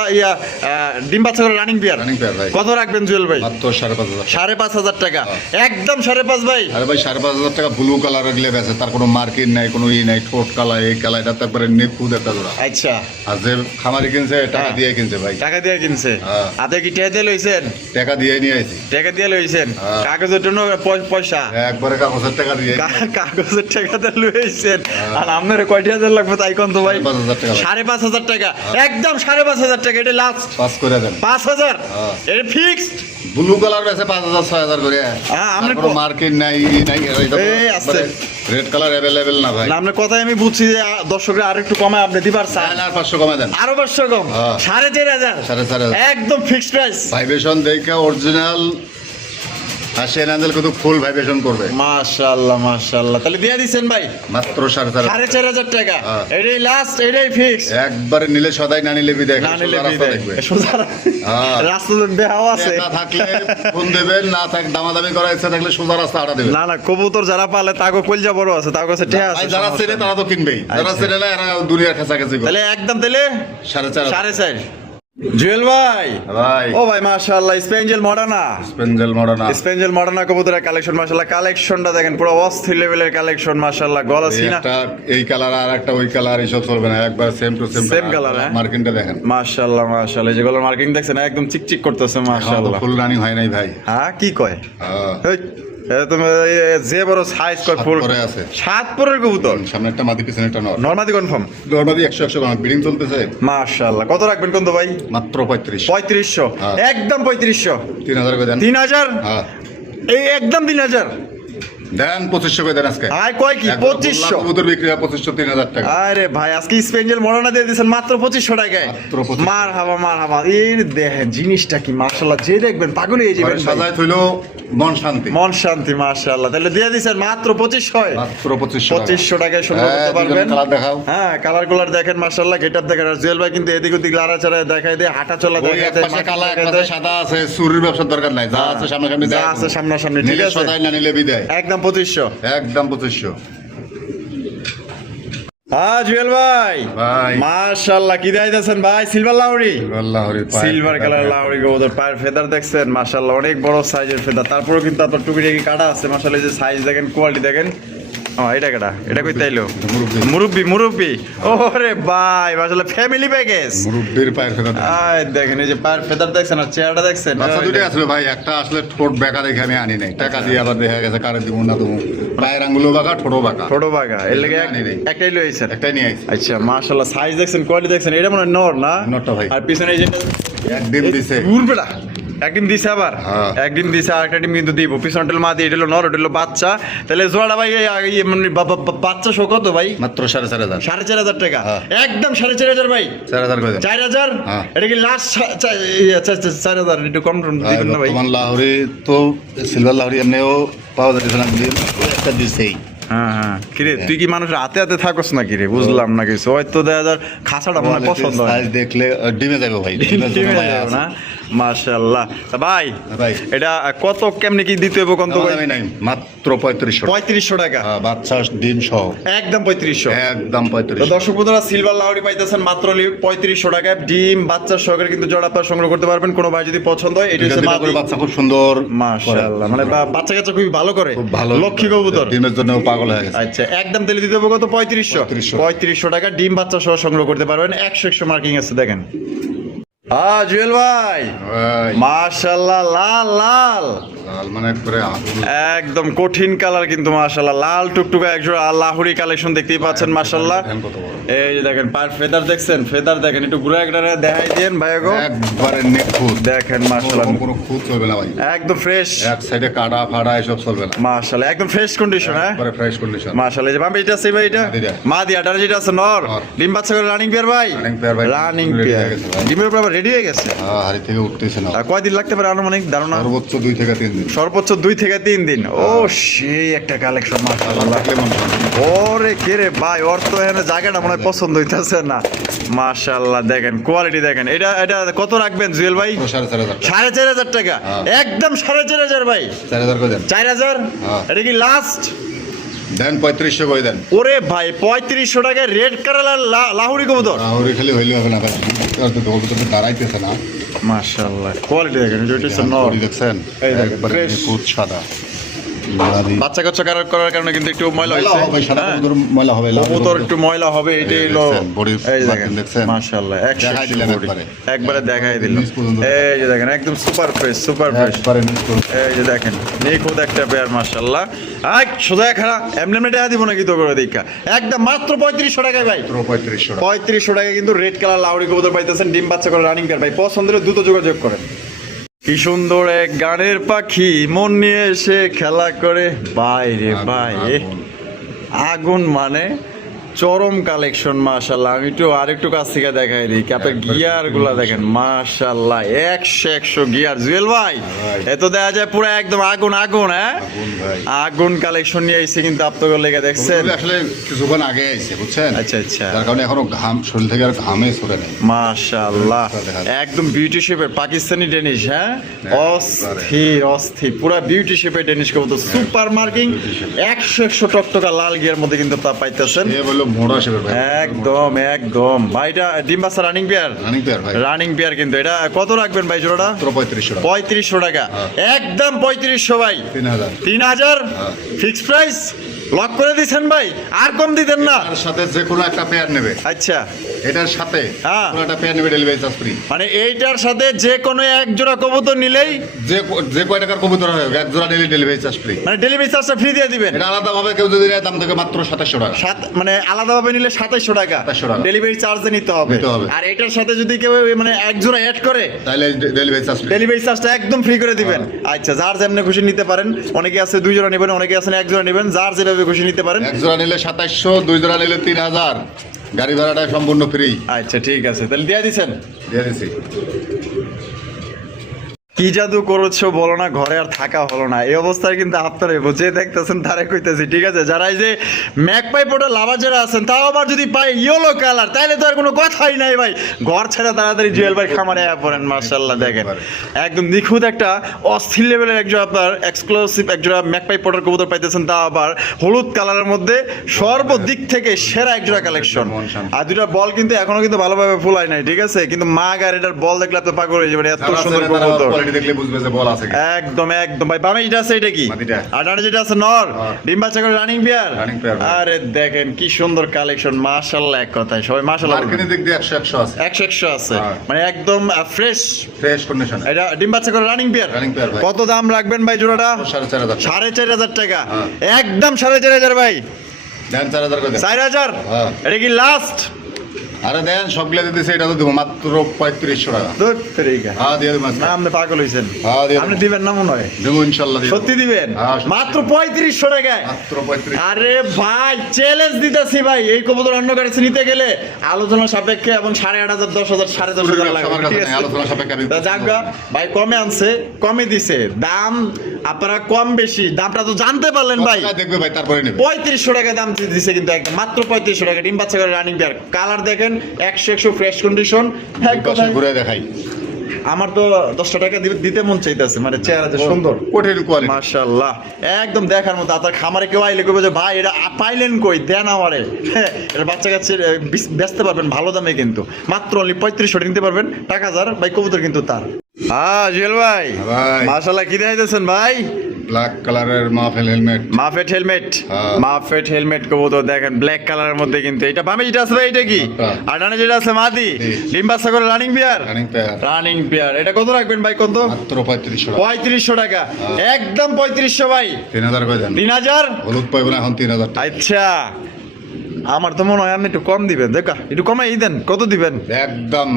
ডিম বাচ্চা করে রানিং পেয়ার রানিং পেয়ার ভাই। কত রাখবেন জুয়েল ভাই মাত্র 5,500 5,500 টাকা একদম 5,500 ভাই আরে ভাই 5,500 টাকা ব্লু কালার গেলে বেছে তার কোনো মার্কিং নাই কোনো ই নাই ঠোঁট কালা এই কালা এটা তারপরে নিখুঁত একটা জোড়া আচ্ছা আর যে খামারি কিনছে টাকা দিয়ে কিনছে ভাই টাকা দিয়ে কিনছে হ্যাঁ। হাতে কি টাকা দিয়ে লইছেন টাকা দিয়ে নিয়ে আইছি টাকা দিয়ে লইছেন হ্যাঁ। কাগজের জন্য পয়সা একবারে কাগজের টাকা দিয়ে কাগজের টাকাতে লইছেন আর আপনার কয়টি হাজার লাগবে তাই কোন তো ভাই 5,500 টাকা 5,500 টাকা একদম 5,500 টাকা এটা লাস্ট পাস করে দেন 5,000 হ্যাঁ। এটা ফিক্সড ব্লু কালার বেছে 5,000 6,000 করে হ্যাঁ, আমরা কোনো মার্কিং নাই ই নাই এই আছে। রেড কালার अवेलेबल না ভাই না আপনার কথাই আমি বুঝছি যে দর্শকরা আর একটু কমায় আপনি দিবার চান আর 500 কমে দেন আরো 500 কম হ্যাঁ। 4,500 4,500 একদম ফিক্সড প্রাইস ভাইব্রেশন দেখে অরিজিনাল হাসিয়ান আঞ্জেল কিন্তু ফুল ভাইব্রেশন করবে মাশাআল্লাহ মাশাআল্লাহ তাহলে দিয়ে দিছেন ভাই মাত্র 4,500 4,500 টাকা হ্যাঁ। এটাই লাস্ট এটাই ফিক্স একবারে নিলে সদাই না নিলে বিদায় না নিলে রাস্তা বিদায়। দেখবে সোজা হ্যাঁ। রাস্তা তো বেহাও আছে না থাকলে ফোন দেবেন না থাক দামাদামি করার ইচ্ছা থাকলে সোজা রাস্তা আড়া দেবেন না না কবুতর যারা পালে তাগো কলজা বড় আছে তাগো কাছে ঠেয়া আছে ভাই যারা সমস্যা চেনে নেই। তারা তো কিনবেই যারা আচ্ছা। চেনে না এরা দুনিয়ার কাছাকাছি করে তাহলে একদম তাহলে 4,500 4.5 জুয়েল ভাই ভাই ও ভাই মাশাআল্লাহ স্পেঞ্জেল মডার্না স্পেঞ্জেল মডার্ন স্পেঞ্জেল মডার্না কবুতরের কালেকশন মাশাআল্লাহ কালেকশনটা দেখেন পুরো অস্থির লেভেলের কালেকশন মাশাআল্লাহ গলা সিনা একটা এই কালার আর একটা ওই কালার এইসব চলবে না একবার same to same Same color, হ্যাঁ? মার্কিংটা দেখেন মাশাআল্লাহ মাশাআল্লাহ যেগুলো মার্কিং দেখছেন একদম চিকচিক করতেছে মাশাআল্লাহ ফুল রানিং হয় নাই ভাই হ্যাঁ কি কয় হ্যাঁ। এই, এ তুমি যে বড় সাইজ কয় সাত ফুল পরে আছে। 7 পরের কবুতর সামনে একটা মাদি পিছনে একটা নর নরমাদি কনফার্ম নর্মাদি 100 গ্রাম ব্রিডিং চলতেছে মাশাআল্লাহ কত রাখবেন কোন তো ভাই মাত্র 35 3500 হ্যাঁ। একদম 3500 3,000 করে দেন 3,000 হ্যাঁ এই একদম 3,000 দেন 2500 করে দেন আজকে আয় কয় কি একবার বললাম 2500 কবুতর বিক্রি হয় 2500 3,000 টাকা আরে ভাই আজকে স্পেঞ্জেল মডার্না দিয়ে দিয়েছেন মাত্র 2500 টাকায় মাত্র 2500 মার হাবা এই দেখেন জিনিসটা কি মাশাআল্লাহ যে দেখবেন পাগল হয়ে ঘরে যাবেন ভাই। সাজায় থইলো মন শান্তি মন শান্তি মাশাআল্লাহ তাহলে দিয়ে দিয়েছেন মাত্র 2500 মাত্র 2500 2500 টাকায় সুন্দর করতে পারবেন কালার দেখাও হ্যাঁ কালার গুলার দেখেন মাশাআল্লাহ গেটআপ দেখেন আর জুয়েল ভাই কিন্তু এদিক ওদিক লাড়াচাড়া দেখায় দেয় হাঁটা চলা ওই দেখায় এক দেয় পাশে মাটি কালা এক দেখায় পাশে দেয়। সাদা আছে চুরির ব্যবসার দরকার নাই যা আছে সামনাসামনি যা দেখাও। আছে সামনাসামনি ঠিক নিলে আছে সদাই না নিলে বিদায় একদম 2500 একদম 2500 হ্যাঁ জুয়েল ভাই ভাই মাশাআল্লাহ কি দেখাইতেছেন ভাই সিলভার লাউরি আল্লাহর পায় সিলভার কালার লাউরি গোদের পায়ের ফেদার দেখছেন মাশাআল্লাহ অনেক বড় সাইজের ফেদার তারপরেও কিন্তু আপনার টুকিটাকি কাটা আছে মাশাআল্লাহ এই যে সাইজ দেখেন কোয়ালিটি দেখেন এটা কেটা এটা কই তাইলো মুরব্বি ওরে ভাই মাশাআল্লাহ ফ্যামিলি প্যাকেজ মুরব্বির পায়ের ফেরা আয় দেখেন এই যে পায়ের ফেদার দেখছেন আর চেহারাটা দেখছেন বাচ্চা দুটোই আসলে ভাই একটা আসলে ঠোঁট বেঁকা দেখে আমি আনি নাই টাকা দিয়ে আবার দেখা গেছে কারে দিব না দেবো পায়ের আঙ্গুলো বাঁকা ঠোঁটও বাঁকা ছোট বাগা এর লেগে আনি নাই। একটাই লইছেন একটাই নিয়ে আইছি আচ্ছা মাশাআল্লাহ সাইজ দেখছেন কোয়ালিটি দেখছেন এটা মনে হয় নর না নরটা ভাই। আর পিছনে এই যে একদিন দিছে ঘুরবে না একদিন দিছে আবার হ্যাঁ। একদিন দিছে আর একটা ডিম কিন্তু দিব পিছনটা মা দিয়ে এটা হলো নর এটা হলো বাচ্চা তাহলে জোড়াটা ভাই মানে বাচ্চা শো কত ভাই মাত্র 4,500 4,500 টাকা হ্যাঁ। একদম 4,500 ভাই 4,000 করে দেন 4,000 হ্যাঁ। এটা কি লাস্ট 4,000 একটু কম দিবেন না ভাই বর্তমান লাহোরি তো সিলভার লাহোরি এমনিও পাওয়া যাচ্ছে না একটা দিছেই হ্যাঁ হ্যাঁ কিরে তুই কি মানুষের হাতে হাতে থাকস না কিরে বুঝলাম না কিছু হয়তো দেখা যার খাসাটা মনে হয় পছন্দ হয় সাইজ দেখলে ডিমে যাবে ভাই ডিমের জন্য টিমে ভাই যাও আছে। না মাশাআল্লাহ তা ভাই ভাই এটা কত কেমনে কি দিতে হবে কোন তো ভাই দামি নাই মাত্র 3500 3500 টাকা বাচ্চা ডিম সহ একদম 3500 একদম তো 3500 দর্শক বন্ধুরা সিলভার লাউরি পাইতেছেন মাত্র 3500 টাকায় ডিম বাচ্চা সহকারে কিন্তু জোড়া আপনারা সংগ্রহ করতে পারবেন কোনো ভাই যদি পছন্দ হয় এটা হচ্ছে মাদি বাচ্চা খুব সুন্দর মাশাআল্লাহ মানে বাচ্চা কাচ্চা খুবই ভালো করে খুব ভালো লক্ষ্মী কবুতর ডিমের জন্য পাগল হয়ে গেছে আচ্ছা একদম তেলে দিতে হবে কত 3500 3500 টাকা ডিম বাচ্চা সহ সংগ্রহ করতে পারবেন 100 মার্কিং আছে দেখেন জুয়েল ভাই ভাই মাশাআল্লাহ লাল লাল লাল মানে করে আগুন একদম কঠিন কালার কিন্তু মাশাআল্লাহ লাল টুকটুকা একজোড়া লাহুরি কালেকশন দেখতেই পাচ্ছেন মাশাআল্লাহ দেখেন কত বড়। এই যে দেখেন পার ফেদার দেখছেন ফেদার দেখেন একটু ঘুরে একটা দেখাই দেন ভাই গো একবারে নিখুঁত দেখেন মাশাআল্লাহ কোনো খুঁত চলবে না ভাই একদম ফ্রেশ এক সাইডে কাটা ফাড়া এসব চলবে না মাশাআল্লাহ একদম ফ্রেশ কন্ডিশন হ্যাঁ একবারে ফ্রেশ কন্ডিশন মাশাআল্লাহ এই যে বাম্বে এটা আছে ভাই এটা মাদিটা। মাদি আটার যেটা আছে নর নর। ডিম বাচ্চা করে রানিং পেয়ার ভাই Running pair ভাই। রানিং Ready পেয়ার হয়ে গেছে ভাই। ডিমের উপর আবার রেডি হয়ে গেছে? হাড়ি থেকে উঠতেছে না। কয়দিন লাগতে পারে আনুমানিক ধারণা? সর্বোচ্চ 2 থেকে 3 দিন। সর্বোচ্চ 2 থেকে 3 দিন। ও সেই একটা কালেকশন মাশাআল্লাহ। ওরে কে রে ভাই, ওর তো এখানে জায়গাটা মনে হয় পছন্দ হইতেছে না। মাশাআল্লাহ দেখেন কোয়ালিটি দেখেন। এটা কত রাখবেন জুয়েল ভাই? 4,500 টাকা। একদম 4,500 ভাই। 4,000 করে দেন। 4,000? এটা কি লাস্ট? দেন 3500 করে দেন। ওরে ভাই 3500 টাকায় রেড কালার লাহুরি কবুতর। লাহোরি খালি হইলে হবে না, কবুতর দাঁড়াইতেছে না। মাশাআল্লাহ কোয়ালিটি দেখেন। এটা হচ্ছে নর। লাহোরি দেখছেন এই দেখেন, একবারে fresh। নিখুঁত সাদা। বাচ্চা কাচ্চা করার কারণে কিন্তু একটু ময়লা হয়েছে। হবে সাদা হ্যাঁ? কবুতর ময়লা হবে। কবুতর একটু ময়লা হবে, এটাই হলো। দেখছেন, বডির এই দেখেন মার্কিং দেখছেন? মাশাআল্লাহ দেখাই দিলেন একবারে দেখাই দিলাম। নিচ পর্যন্ত। এই যে দেখেন একদম সুপার ফ্রেশ, সুপার ফ্রেশ। একবারে নিখুঁত। এই যে দেখেন নিখুঁত একটা পেয়ার মাশাআল্লাহ। সোজা খাড়া এমনি টাকা দিব নাকি তো করে দেখা। একদম মাত্র 3500 টাকায় ভাই। 3500 টাকা। 3500 টাকায় কিন্তু রেড কালার লাউরি কবুতর পাইতেছেন, ডিম বাচ্চা করে রানিং পেয়ার ভাই। পছন্দের দ্রুত যোগাযোগ করেন। কি সুন্দর এক গানের পাখি মন নিয়ে এসে খেলা করে বাইরে বাইরে। আগুন মানে চরম কালেকশন মাশাআল্লাহ। আমি একটু আরেকটু কাছ থেকে দেখাই দিই। আপনার গিয়ার গুলা দেখেন মাশাআল্লাহ 100 গিয়ার। জুয়েল ভাই এত দেখা যায় পুরো একদম আগুন আগুন। হ্যাঁ আগুন ভাই। আগুন কালেকশন নিয়ে আইছে কিন্তু আপনাদের লেগে দেখছেন। কবুতর আসলে কিছুক্ষণ আগে আইছে বুঝছেন। আচ্ছা আচ্ছা যার কারণে এখনো ঘাম শরীর থেকে আর ঘামে সরে নেই। মাশাআল্লাহ একদম বিউটি শেপের পাকিস্তানি ডেনিশ। হ্যাঁ অস্থির অস্থির পুরা বিউটি শেপের ডেনিশ কবুতর, সুপার মার্কিং 100 টকটকা লাল গিয়ার মধ্যে কিন্তু তা পাইতেছেন। এ বললো মোড়া শেপের ভাই। একদম একদম ভাইটা ডিম বাচ্চা রানিং পেয়ার। রানিং পেয়ার ভাই। রানিং পেয়ার কিন্তু এটা কত রাখবেন ভাই জোড়াটা? 3500 টাকা। 3500 টাকা। একদম 3500 ভাই। 3000। 3000 ফিক্স প্রাইস লক করে দিছেন ভাই, আর কম দিতেন না? তার সাথে যে কোনো একটা পেয়ার নেবে। আচ্ছা এটার সাথে হ্যাঁ। কোনো একটা পেয়ার নেবে, ডেলিভারি চার্জ ফ্রি। মানে এইটার সাথে যে কোনো এক জোড়া কবুতর নিলেই যে কয় টাকার কবুতর হয় এক জোড়া নিলে ডেলিভারি চার্জ ফ্রি। মানে ডেলিভারি চার্জটা ফ্রি দিয়ে দিবেন। এটা আলাদা ভাবে কেউ যদি নেয় দাম থেকে মাত্র 2700 টাকা। মানে আলাদাভাবে নিলে 2700 টাকা 2700 টাকা। ডেলিভারি চার্জ নিতে হবে। আর এটার সাথে যদি কেউ মানে এক জোড়া অ্যাড করে তাহলে ডেলিভারি চার্জ ফ্রি। ডেলিভারি চার্জটা একদম ফ্রি করে দিবেন। আচ্ছা যার যেমন খুশি নিতে পারেন। অনেকে আছে 2 জোড়া নেবেন, অনেকে আছেন 1 জোড়া নেবেন, যার যেভাবে খুশি নিতে পারেন। এক জোড়া নিলে 2700, 2 জোড়া নিলে 3000। গাড়ি ভাড়াটা সম্পূর্ণ ফ্রি। আচ্ছা ঠিক আছে, তাহলে দিয়ে দিছেন। দিয়ে দিছি। কি জাদু করেছো বলো না, ঘরে আর থাকা হলো না। এই অবস্থায় কিন্তু আপনারা বুঝে দেখতেছেন, তারা কইতেছি ঠিক আছে। যারা এই যে ম্যাকপাই পোটা লাভা যারা আছেন, তাও আবার যদি পাই ইয়েলো কালার, তাহলে তো আর কোনো কথাই নাই ভাই। ঘর ছেড়ে তাড়াতাড়ি জুয়েল ভাই খামারে পড়েন। মাশাআল্লাহ দেখেন একদম নিখুঁত একটা অস্থির লেভেলের একজোড়া আপনার এক্সক্লুসিভ একজোড়া ম্যাকপাই পোটার কবুতর পাইতেছেন, তাও আবার হলুদ কালারের মধ্যে সর্বদিক থেকে সেরা একজোড়া কালেকশন। আর দুটা বল কিন্তু এখনো কিন্তু ভালোভাবে ফুলাই নাই, ঠিক আছে। কিন্তু মাগ আর এটার বল দেখলে আপনি পাগল হয়ে যাবেন, এত সুন্দর কবুতর। দেখলে বুঝবে যে বল আছে। একদম একদম ভাই। বামে যেটা আছে এটা কি? মাদিটা। আর ডানে যেটা আছে নর। ডিম বাচ্চা করে রানিং পেয়ার। Running pair. আরে দেখেন কি সুন্দর কালেকশন মাশাআল্লাহ। এক কথায় সবাই মাশাআল্লাহ। মার্কেটিং দিক দিয়ে 100 আছে। 100 আছে। মানে একদম ফ্রেশ কন্ডিশন। এটা ডিম বাচ্চা করে রানিং পেয়ার। রানিং পেয়ার ভাই। কত দাম রাখবেন ভাই জোড়াটা? 4500। 4500 টাকা। একদম 4500 ভাই। দেন 4000 করে দেন। 4000 এটা কি লাস্ট? আরে দেন সবগুলা দিতেছে, এটা তো দেবো মাত্র 3500 টাকা। ধুর তেরিকা। হ্যাঁ দিয়ে দেবো। না আপনি পাগল হইছেন। হ্যাঁ দিয়ে আপনি দিবেন না মনে হয়? দেবো ইনশাআল্লাহ। সত্যি দিবেন? মাত্র 3500 টাকায়। মাত্র 3500। আরে ভাই চ্যালেঞ্জ দিতেছি ভাই, এই কবুতর অন্য কাছে নিতে গেলে আলোচনা সাপেক্ষে এবং 8500 10,000 10,500 লাগবে, ঠিক আছে। আলোচনা সাপেক্ষে আমি তা যাক ভাই, কমে আনছে, কমে দিছে দাম। আপনারা কম বেশি দামটা তো জানতে পারলেন ভাই। দেখবে ভাই তারপরে নেবে। 3500 টাকা দাম দিছে কিন্তু একদম মাত্র 3500 টাকা। ডিম বাচ্চা করে রানিং পেয়ার। কালার দেখেন 100 ফ্রেশ কন্ডিশন। এক কথায় ঘুরে দেখাই। আমার তো 10 টাকা দিতে মন চাইতেছে, মানে চেহারা যে সুন্দর, কঠিন কোয়ালিটি মাশাআল্লাহ একদম দেখার মতো। আপনার খামারে কেউ আইলে কইবে যে ভাই এটা পাইলেন কই, দেন আমারে। এটা বাচ্চা কাছে বেচতে পারবেন ভালো দামে, কিন্তু মাত্র অনলি 3500 নিতে পারবেন। টাকা যার ভাই, কবুতর কিন্তু তার। হ্যাঁ জুয়েল ভাই মাশাআল্লাহ কি দেখাইতেছেন ভাই? ব্ল্যাক কালারের muffed helmet. Muffed helmet. Muffed helmet কবুতর দেখেন ব্ল্যাক কালারের মধ্যে কিন্তু। এটা বামে যেটা আছে ভাই এটা কি? আর ডানে যেটা আছে মাদি। ডিম বাচ্চা করে রানিং পেয়ার। Running pair. এটা কত রাখবেন ভাই? কত? মাত্র 3500 টাকা। 3500 টাকা। একদম 3500 ভাই। 3000 করে দেন। 3000 হলুদ পাইবো না এখন 3000 টাকা। আচ্ছা আমার তো মনে হয় আপনি একটু কম দিবেন, দেখা একটু কমাই দেন। কত দিবেন? একদম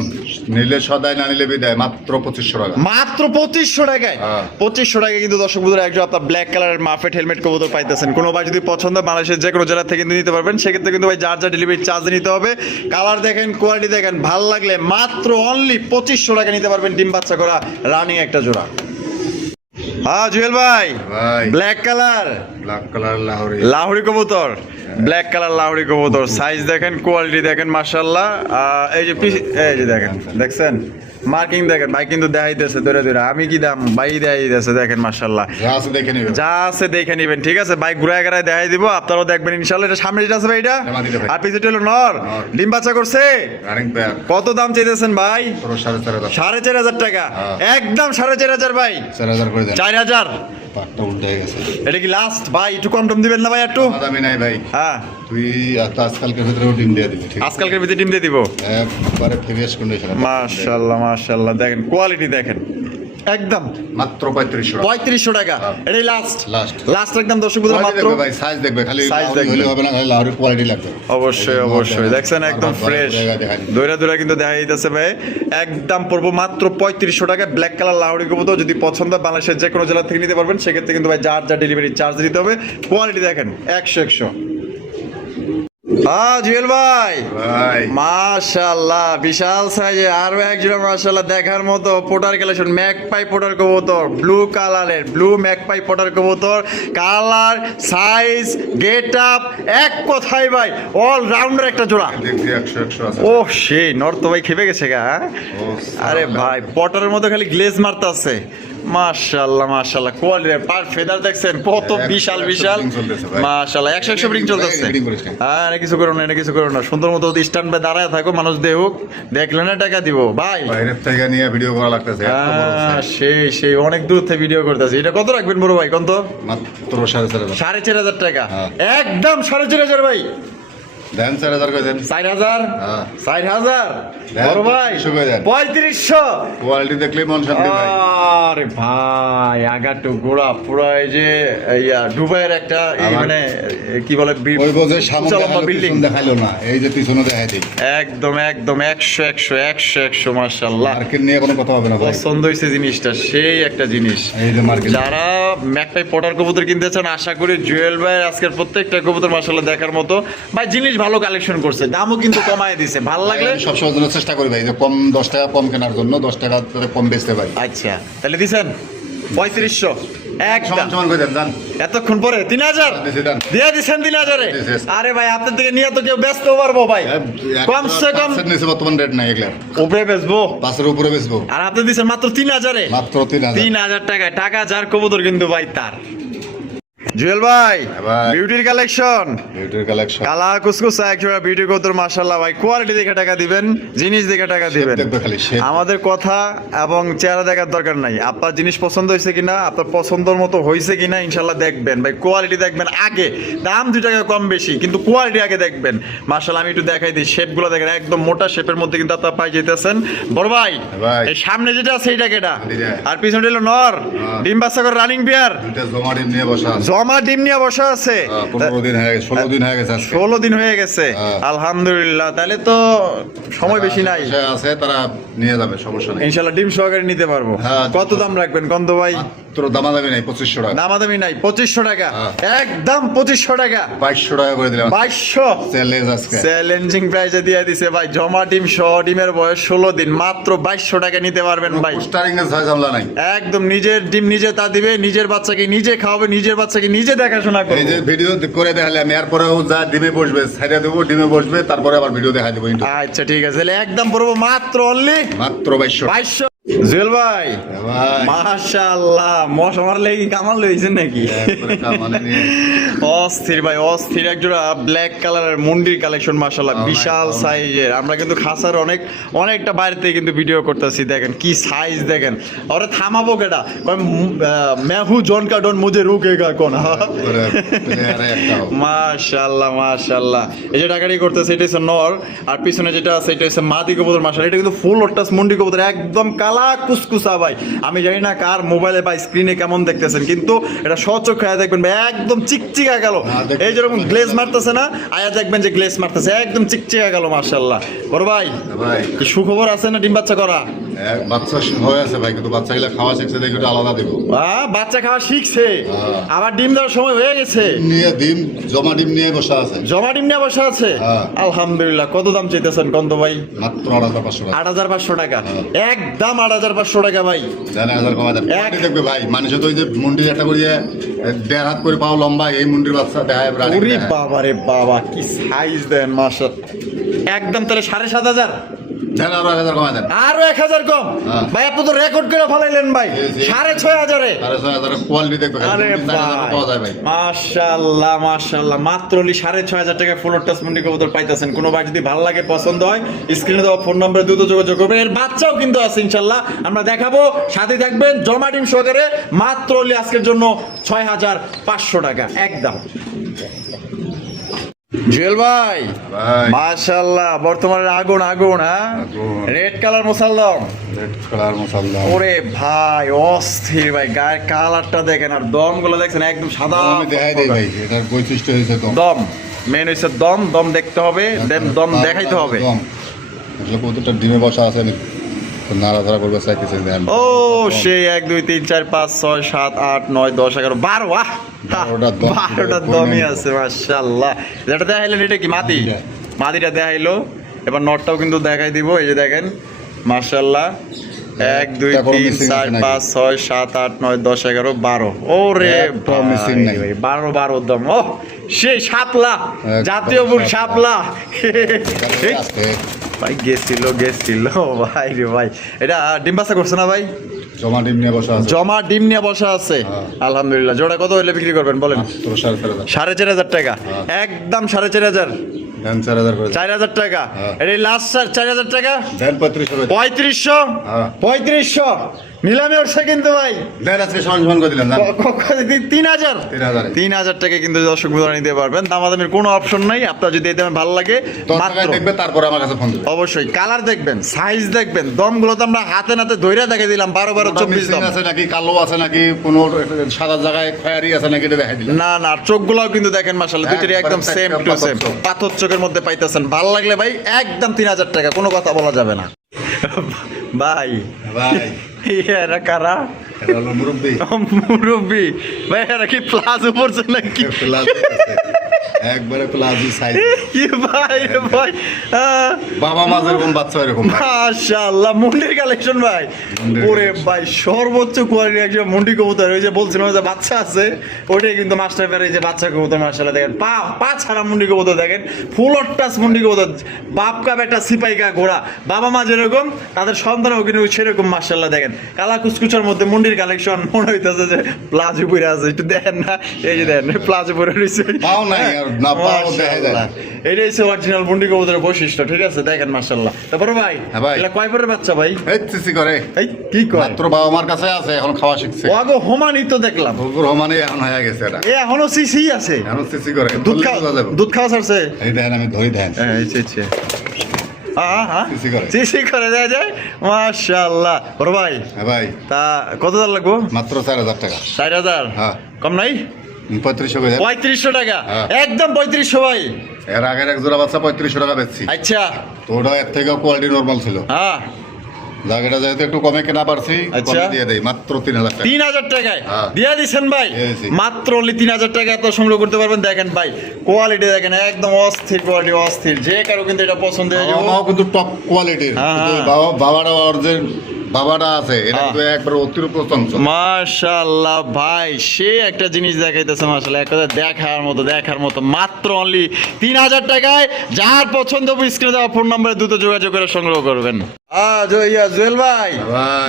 নিলে সদাই, না নিলে বিদায়, মাত্র 2500 টাকা। মাত্র 2500 টাকায়। হ্যাঁ। 2500 টাকায় কিন্তু দর্শক বন্ধুরা একজন আপনার ব্ল্যাক কালারের মাফেট হেলমেট কবুতর পাইতেছেন। কোনো ভাই যদি পছন্দ হয় বাংলাদেশের যে কোনো জেলা থেকে কিন্তু নিতে পারবেন। সেক্ষেত্রে কিন্তু ভাই যার যা ডেলিভারি চার্জ নিতে হবে। কালার দেখেন, কোয়ালিটি দেখেন, ভাল লাগলে মাত্র অনলি 2500 টাকা নিতে পারবেন ডিম বাচ্চা করা রানিং একটা জোড়া। হ্যাঁ জুয়েল ভাই, ভাই black colour black colour Lahori. Lahori কবুতর, ব্ল্যাক কালার লাহোরি কবুতর, সাইজ দেখেন, কোয়ালিটি দেখেন, মাশাআল্লাহ। এই যে এই যে দেখেন, দেখছেন মার্কিং দেখেন ভাই, কিন্তু দেখাইতেছে ধরে ধরে আমি কি দাম ভাই দেখাইতেছে, দেখেন মাশাআল্লাহ। যা আছে দেখে নিবেন, যা আছে দেখে নিবেন, ঠিক আছে ভাই, ঘুরায় ঘুরায় দেখাই দিব, আপনারাও দেখবেন ইনশাআল্লাহ। এটা সামনে যেটা আছে ভাই, এটা আর পিছনে হলো নর, ডিম বাচ্চা করছে। Running pair. কত দাম চাইতেছেন ভাই? 4,500 4,500 টাকা, একদম 4,500 ভাই। 4,000 করে দেন। 4,000 পাটটা উল্টে গেছে। এটা কি লাস্ট ভাই? একটু কম টম দিবেন না ভাই একটু? দামি নাই ভাই। হ্যাঁ, তুই আজকালকের ভিতরে ডিম দিয়ে দিবি, ঠিক আছে? আজকালকের ভিতরে ডিম দিয়ে দিব। একবারে ফ্রেশ কন্ডিশন। মাশাআল্লাহ মাশাআল্লাহ, দেখেন কোয়ালিটি দেখেন, একদম মাত্র 3500 টাকা। 3500 টাকা, হ্যাঁ। এটাই লাস্ট লাস্ট লাস্ট একদম দর্শক বন্ধুরা, মাত্র দেখবে ভাই, সাইজ দেখবে, খালি Size লাহোরি দেখবে। হলে হবে না, খালি লাহোরি কোয়ালিটি লাগবে। অবশ্যই অবশ্যই, দেখছেন একদম ফ্রেশ, দইরা দইরা কিন্তু দেখা যাইতেছে ভাই। একদম পড়বো মাত্র 3500 টাকা ব্ল্যাক কালার লাহোরি কবুতর। যদি পছন্দ হয় বাংলাদেশের যে কোনো জেলা থেকে নিতে পারবেন। সেক্ষেত্রে কিন্তু ভাই যার যা ডেলিভারি চার্জ দিতে হবে। কোয়ালিটি দেখেন 100 হ্যাঁ জুয়েল ভাই, ভাই মাশাআল্লাহ বিশাল সাইজে আরো এক জোড়া মাশাআল্লাহ দেখার মতো পোটার কালেকশন, ম্যাকপাই পোটার কবুতর, ব্লু কালারের ব্লু ম্যাকপাই পোটার কবুতর। কালার, সাইজ, গেট আপ, এক কথাই ভাই অল রাউন্ডার একটা জোড়া। দেখছি 100 আছে। ও সেই নর তো ভাই খেপে গেছে গা, হ্যাঁ? ও, আরে ভাই পটারের মধ্যে খালি গ্লেজ মারতাছে। মাশাআল্লাহ মাশাআল্লাহ, কোয়ালিটি পার ফেদার দেখছেন কত বিশাল 100 বিশাল। ব্রিং চলতেছে ভাই। মাশাআল্লাহ 100 ব্রিং চলতেছে। ব্রিং করিস না। হ্যাঁ, এটা কিছু করো না, এটা কিছু করো না, সুন্দর মতো স্ট্যান্ড বাই দাঁড়ায় থাকো, মানুষ দেখুক, দেখলে না টাকা দিব ভাই। বাইরের থেকে নিয়ে ভিডিও করা লাগতেছে, এত বড় size। সেই সেই অনেক দূর থেকে ভিডিও করতেছে। এটা কত রাখবেন বড় ভাই? কত? মাত্র 4,500। 4,500 টাকা, হ্যাঁ। একদম 4,500 ভাই। দেন 4,000 করে দেন। 4,000 হ্যাঁ। 4,000 দেন, বড় ভাই 3500 করে দেন। 3500। কোয়ালিটি দেখলেই মন শান্তি ভাই। আরে ভাই আগাটু গোড়া পুরো এই যে দুবাইয়ের একটা এই আমার- মানে কি বলে ওই বোঝে সামনে উঁচা লম্বা দেখালো, বিল্ডিং। পিছন দেখাইলো না, এই যে পিছনে দেখাই দিই। একদম একদম 100 মাশাআল্লাহ। মার্কেট নিয়ে কোনো কথা হবে না ভাই। পছন্দ হয়েছে জিনিসটা, সেই একটা জিনিস। এই যে মার্কেট। যারা ম্যাকটাই পটার কবুতর কিনতে চান, আশা করি জুয়েল ভাইয়ের আজকের প্রত্যেকটা কবুতর মাশাআল্লাহ দেখার মতো। ভাই জিনিস ভালো কালেকশন করছে, দামও কিন্তু কমায় দিছে, ভালো লাগলে। আমি সবসময় জন্য চেষ্টা করি ভাই যে কম 10 টাকা কম কেনার জন্য, 10 টাকা করে কম বেচতে পারি। আচ্ছা তাহলে দিছেন 3500 একদম। সমান সমান করে দেন, জান। এতক্ষণ পরে 3,000 দিছি, দেন। দিয়ে দিচ্ছেন 3,000-এ। দিছি। আরে ভাই আপনার থেকে নিয়ে তো কেউ ব্যস্ত পারবো ভাই, কমসে কম পাঁচের নিচে বর্তমান রেট নাই এগুলা। উপরে বেচবো, 5 এর উপরে বেচবো। আর আপনি দিচ্ছেন মাত্র 3,000-এ। মাত্র 3,000। 3,000 টাকায়, টাকা যার কবুতর কিন্তু ভাই তার। জুয়েল ভাই, হ্যাঁ ভাই। বিউটির কালেকশন, বিউটির কালেকশন। কালা কুসকুসা একজোড়া বিউটি কবুতর মাশাআল্লাহ ভাই, কোয়ালিটি দেখে টাকা দিবেন, জিনিস দেখে টাকা দিবেন। দেখবে খালি shape। আমাদের কথা এবং চেহারা দেখার দরকার নাই, আপনার জিনিস পছন্দ হয়েছে কিনা, আপনার পছন্দের মতো হয়েছে কিনা ইনশাআল্লাহ দেখবেন ভাই। কোয়ালিটি দেখবেন আগে, দাম 2 টাকা কম বেশি কিন্তু কোয়ালিটি আগে দেখবেন। মাশাআল্লাহ আমি একটু দেখাই দিই, শেপগুলো দেখেন একদম মোটা শেপের মধ্যে কিন্তু আপনারা পাই যেতেছেন। বড় ভাই ভাই। এই সামনে যেটা আছে এইটা কেটা, এইটা। আর পিছনে হলো নর, হ্যাঁ। ডিম বাচ্চা করে রানিং বিয়ার, দুইটা জমা ডিম নিয়ে বসা আছে। জমা ডিম নিয়ে বসা আছে। 15 দিন হয়ে গেছে, 16 দিন হয়ে গেছে আজকে। 16 দিন হয়ে গেছে, হ্যাঁ। আলহামদুলিল্লাহ। তাহলে তো সময় বেশি নাই, যারা আছে তারা নিয়ে যাবে, সমস্যা নেই। ইনশাআল্লাহ ডিম সহকারে নিতে পারবো। হ্যাঁ। কত দাম রাখবেন কন্ত ভাই? মাত্র দামাদামি নাই, 2500 টাকা। দামাদামি নাই, 2500 টাকা, হ্যাঁ। একদম 2500 টাকা, 2200 টাকা করে দিলাম 2200 চ্যালেঞ্জ আজকে। চ্যালেঞ্জিং প্রাইসে দিয়ে দিছে ভাই। জমা ডিম সহ ডিমের বয়স 16 দিন, মাত্র 2200 টাকা নিতে পারবেন ভাই। পোস্টারিং এর ছয় ঝামেলা নাই। একদম নিজের ডিম নিজে তা দিবে, নিজের বাচ্চাকে নিজে খাওয়াবে, নিজের বাচ্চাকে নিজে দেখাশোনা এই করবে। যে ভিডিও করে দেখালে আমি এরপরেও যা ডিমে বসবে ছাইড়া দেবো, ডিমে বসবে, তারপরে আবার ভিডিও দেখা দেবো। আচ্ছা ঠিক আছে, তাহলে একদম পড়বো মাত্র অনলি মাত্র 2200 টাকা। 2200। জুয়েল ভাই ভাই মাশাআল্লাহ, মশা মারলে কি কামাল লইছেন নাকি? একবারে কামালে নিয়ে। অস্থির ভাই অস্থির, একজোড়া ব্ল্যাক কালারের মুন্ডির কালেকশন মাশাআল্লাহ, বিশাল সাইজের। আমরা কিন্তু খাসার অনেকটা বাইরে থেকে কিন্তু ভিডিও করতেছি, দেখেন কি সাইজ দেখেন। ওরে থামাবো কেটা, মেহু জন কা ডন মুঝে রুকেগা কোন। একবারে player একটাও। মাশাআল্লাহ মাশাআল্লাহ। এই যে টাকাটি করতেছে এটা হচ্ছে নর, আর পিছনে যেটা আছে এটা হচ্ছে মাদি কবুতর মাশাআল্লাহ। এটা কিন্তু ফুল ওটাস মুন্ডি কবুতর, একদম কালা কালা কুসকুসা ভাই। আমি জানি না কার মোবাইলে বা স্ক্রিনে কেমন দেখতেছেন, কিন্তু এটা সচক্ষে দেখবেন ভাই একদম চিকচিকা গেল। এই যেরকম গ্লেজ মারতেছে না, আয়া দেখবেন যে গ্লেজ মারতেছে, একদম চিকচিকা গেল মাশাআল্লাহ। বড় ভাই ভাই কি সুখবর আছে না ডিম বাচ্চা করা? বাচ্চা হয়ে আছে ভাই, কিন্তু বাচ্চাগুলো খাওয়া শিখছে দেখে একটু আলাদা দেবো। বাচ্চা খাওয়া শিখছে, আবার ডিম দেওয়ার সময় হয়ে গেছে, জমা ডিম নিয়ে বসা আছে। জমা ডিম নিয়ে বসে আছে। আলহামদুলিল্লাহ। কত দাম চাইতেছেন কন্ত ভাই? মাত্র 8,500 টাকা। 8,500 টাকা, একদম 8,500 টাকা ভাই। 1,000 কমা দেন। দেখবে ভাই, মানুষ তো ওই যে মুন্ডি একটা করিয়ে 1.5 হাত করে পাও লম্বা, এই মুন্ডির বাচ্চা দেখায়। ওরে বাবা রে বাবা, কি সাইজ দেন মাশাআল্লাহ। একদম তাহলে 7,500 দেন, আরো 1,000 কমা দেন। আরো 1,000 কম ভাই, আপনি তো রেকর্ড করে ফেলাইলেন ভাই। 6,500 কোয়ালিটি দেখবে। আরে পাওয়া যায় ভাই। মাশাআল্লাহ মাশাআল্লাহ, মাত্র 6,500 টাকা ফুল টাচ মুন্ডি কবুতর পাইতেছেন। কোনো ভাই যদি ভালো লাগে, পছন্দ হয়, স্ক্রিনে দেওয়া ফোন নম্বরে দ্রুত যোগাযোগ করবেন। এর বাচ্চাও কিন্তু আছে ইনশাআল্লাহ, আমরা দেখাবো, সাথে থাকবেন। জমা ডিম সহকারে মাত্র আজকের জন্য 6,500 টাকা একদম। জুয়েল ভাই মাশাআল্লাহ, বর্তমানে আগুন আগুন। হ্যাঁ, রেড কালার মুসালদম। রেড কালার মুসালদম। ওরে ভাই অস্থির ভাই, গায়ের কালারটা দেখেন, আর দম গুলো দেখছেন একদম সাদা। আমি দেখাই দেই ভাই, এটার বৈশিষ্ট্য হয়েছে দম। মেন হইছে দম, দম দেখতে হবে, দেন দম দেখাইতে হবে। আসলে কতটা ডিমে বসা আছে, নাড়াচাড়া করবে চাইতেছে। ও সেই 1 2 3 4 5 6 7 8 9 10 11 12। বাহ, 12টা দমই আছে মাশাআল্লাহ। যেটা দেখাইলেন এটা কি মাদি? মাদিটা দেখাইলো, এবার নটটাও কিন্তু দেখাই দিব। এই যে দেখেন মাশাআল্লাহ, 1 2 3 4 5 6 7 8 9 10 11 12। ওরে মিসিং নাই ভাই, 12 দম। ও সেই শাপলা, জাতীয় বুক শাপলা ভাই। গেছিল ভাই রে ভাই। এটা ডিম বাচ্চা করছে না ভাই? জমা ডিম নিয়ে বসা আছে। জমা ডিম নিয়ে বসা আছে। আলহামদুলিল্লাহ। জোড়া কত হইলে বিক্রি করবেন বলেন? 4,500 টাকা, একদম 4,500। 4,000 টাকা। এটা লাস্ট 4,000 টাকা। 3500 নিলামে উঠছে কিন্তু ভাই। 3,000 টাকা কিন্তু দর্শক বন্ধুরা নিতে পারবেন। দামাদামির কোনো অপশন নাই। আপনার যদি এটা ভালো লাগে দেখবে, তারপরে আমার কাছে ফোন দিবেন। অবশ্যই কালার দেখবেন, সাইজ দেখবেন। দমগুলো তো আমরা হাতে নাতে ধইরা দেখে দিলাম, 12 12 24 দম আছে নাকি, কালো আছে নাকি, কোন সাদা জায়গায় খয়েরি আছে নাকি, এটা দেখাই দিলাম। না, চোখগুলোও কিন্তু দেখেন মাশাআল্লাহ, দুইটারই একদম সেম টু সেম পাথর চোখের মধ্যে পাইতেছেন। ভালো লাগলে ভাই একদম 3,000 টাকা, কোনো কথা বলা যাবে না ভাই। এরা কারা? মুরব্বি ভাই, এরা কি প্লাজো পড়ছে নাকি? একবারে প্লাজো সাইজ কি ভাই ভাই, বাবা মা যেরকম বাচ্চা এরকম। মাশাআল্লাহ, মুন্ডির কালেকশন ভাই। ওরে ভাই, সর্বোচ্চ কোয়ালিটির একজন মুন্ডি কবুতর। ওই যে বলছিলাম যে বাচ্চা আছে, ওইটাই কিন্তু মাস্টার পেয়ার। এই যে বাচ্চা কবুতর মাশাআল্লাহ দেখেন, পা ছাড়া মুন্ডি কবুতর দেখেন, ফুল টাচ মুন্ডি কবুতর। বাপ কাপ একটা সিপাইকা ঘোড়া, বাবা মা যেরকম তাদের সন্তানও কিন্তু সেরকম মাশাআল্লাহ দেখেন। কালা কুচকুচার মধ্যে মুন্ডির কালেকশন, মনে হইতেছে যে প্লাজো পরে আছে। একটু দেখেন না, এই যে দেখেন প্লাজো পরে রয়েছে। এটাই হচ্ছে অরিজিনাল মুন্ডি কবুতরের বৈশিষ্ট্য। ঠিক আছে, দেখেন মাশাআল্লাহ। তারপরে ভাই, এটা কয় পরের বাচ্চা ভাই? করে এই কি কয়, মাত্র বাবা মার কাছে আছে, এখন খাওয়া শিখছে। ওগো হোমানি তো দেখলাম, হোমানি এখন হয়ে গেছে। এটা এখনো সিসি আছে, এখন সিসি করে দুধ খাওয়া ছাড়ছে। এই দেখেন, আমি ধরি দেন। সিসি করে দেয়া যায় মাশাআল্লাহ। বড় ভাই, ভাই তা কত দাম লাগবো? মাত্র 4,000 টাকা। 4,000? কম নাই? 3500 টাকা, একদম 3500 ভাই। এর আগের এক জোড়া বাচ্চা 3500 টাকা বেচছি। আচ্ছা, তো ওটা এর থেকে কোয়ালিটি নরমাল ছিল। হ্যাঁ, জায়গাটা যেহেতু একটু কমে কেনা পারছি, আচ্ছা দিয়ে দেই মাত্র 3,000 টাকা। 3,000 টাকায় দিয়ে দিচ্ছেন ভাই? মাত্র 3,000 টাকা এত সংগ্রহ করতে পারবেন। দেখেন ভাই, কোয়ালিটি দেখেন, একদম অস্থির কোয়ালিটি, অস্থির। যে কারো কিন্তু এটা পছন্দ হয়ে যাবে। আমাও কিন্তু টপ কোয়ালিটির। বাবাটা অরিজিনাল বাবাটা আছে, এটা কিন্তু একবার অতিরিক্ত চঞ্চল। মাশাআল্লাহ ভাই, সে একটা জিনিস দেখাইতেছে মাশাআল্লাহ, একটা দেখার মতো মাত্র অনলি 3,000 টাকায়। যার পছন্দ হবে স্ক্রিনে দেওয়া ফোন নম্বরে দ্রুত যোগাযোগ করে সংগ্রহ করবেন। জুয়েল ভাই,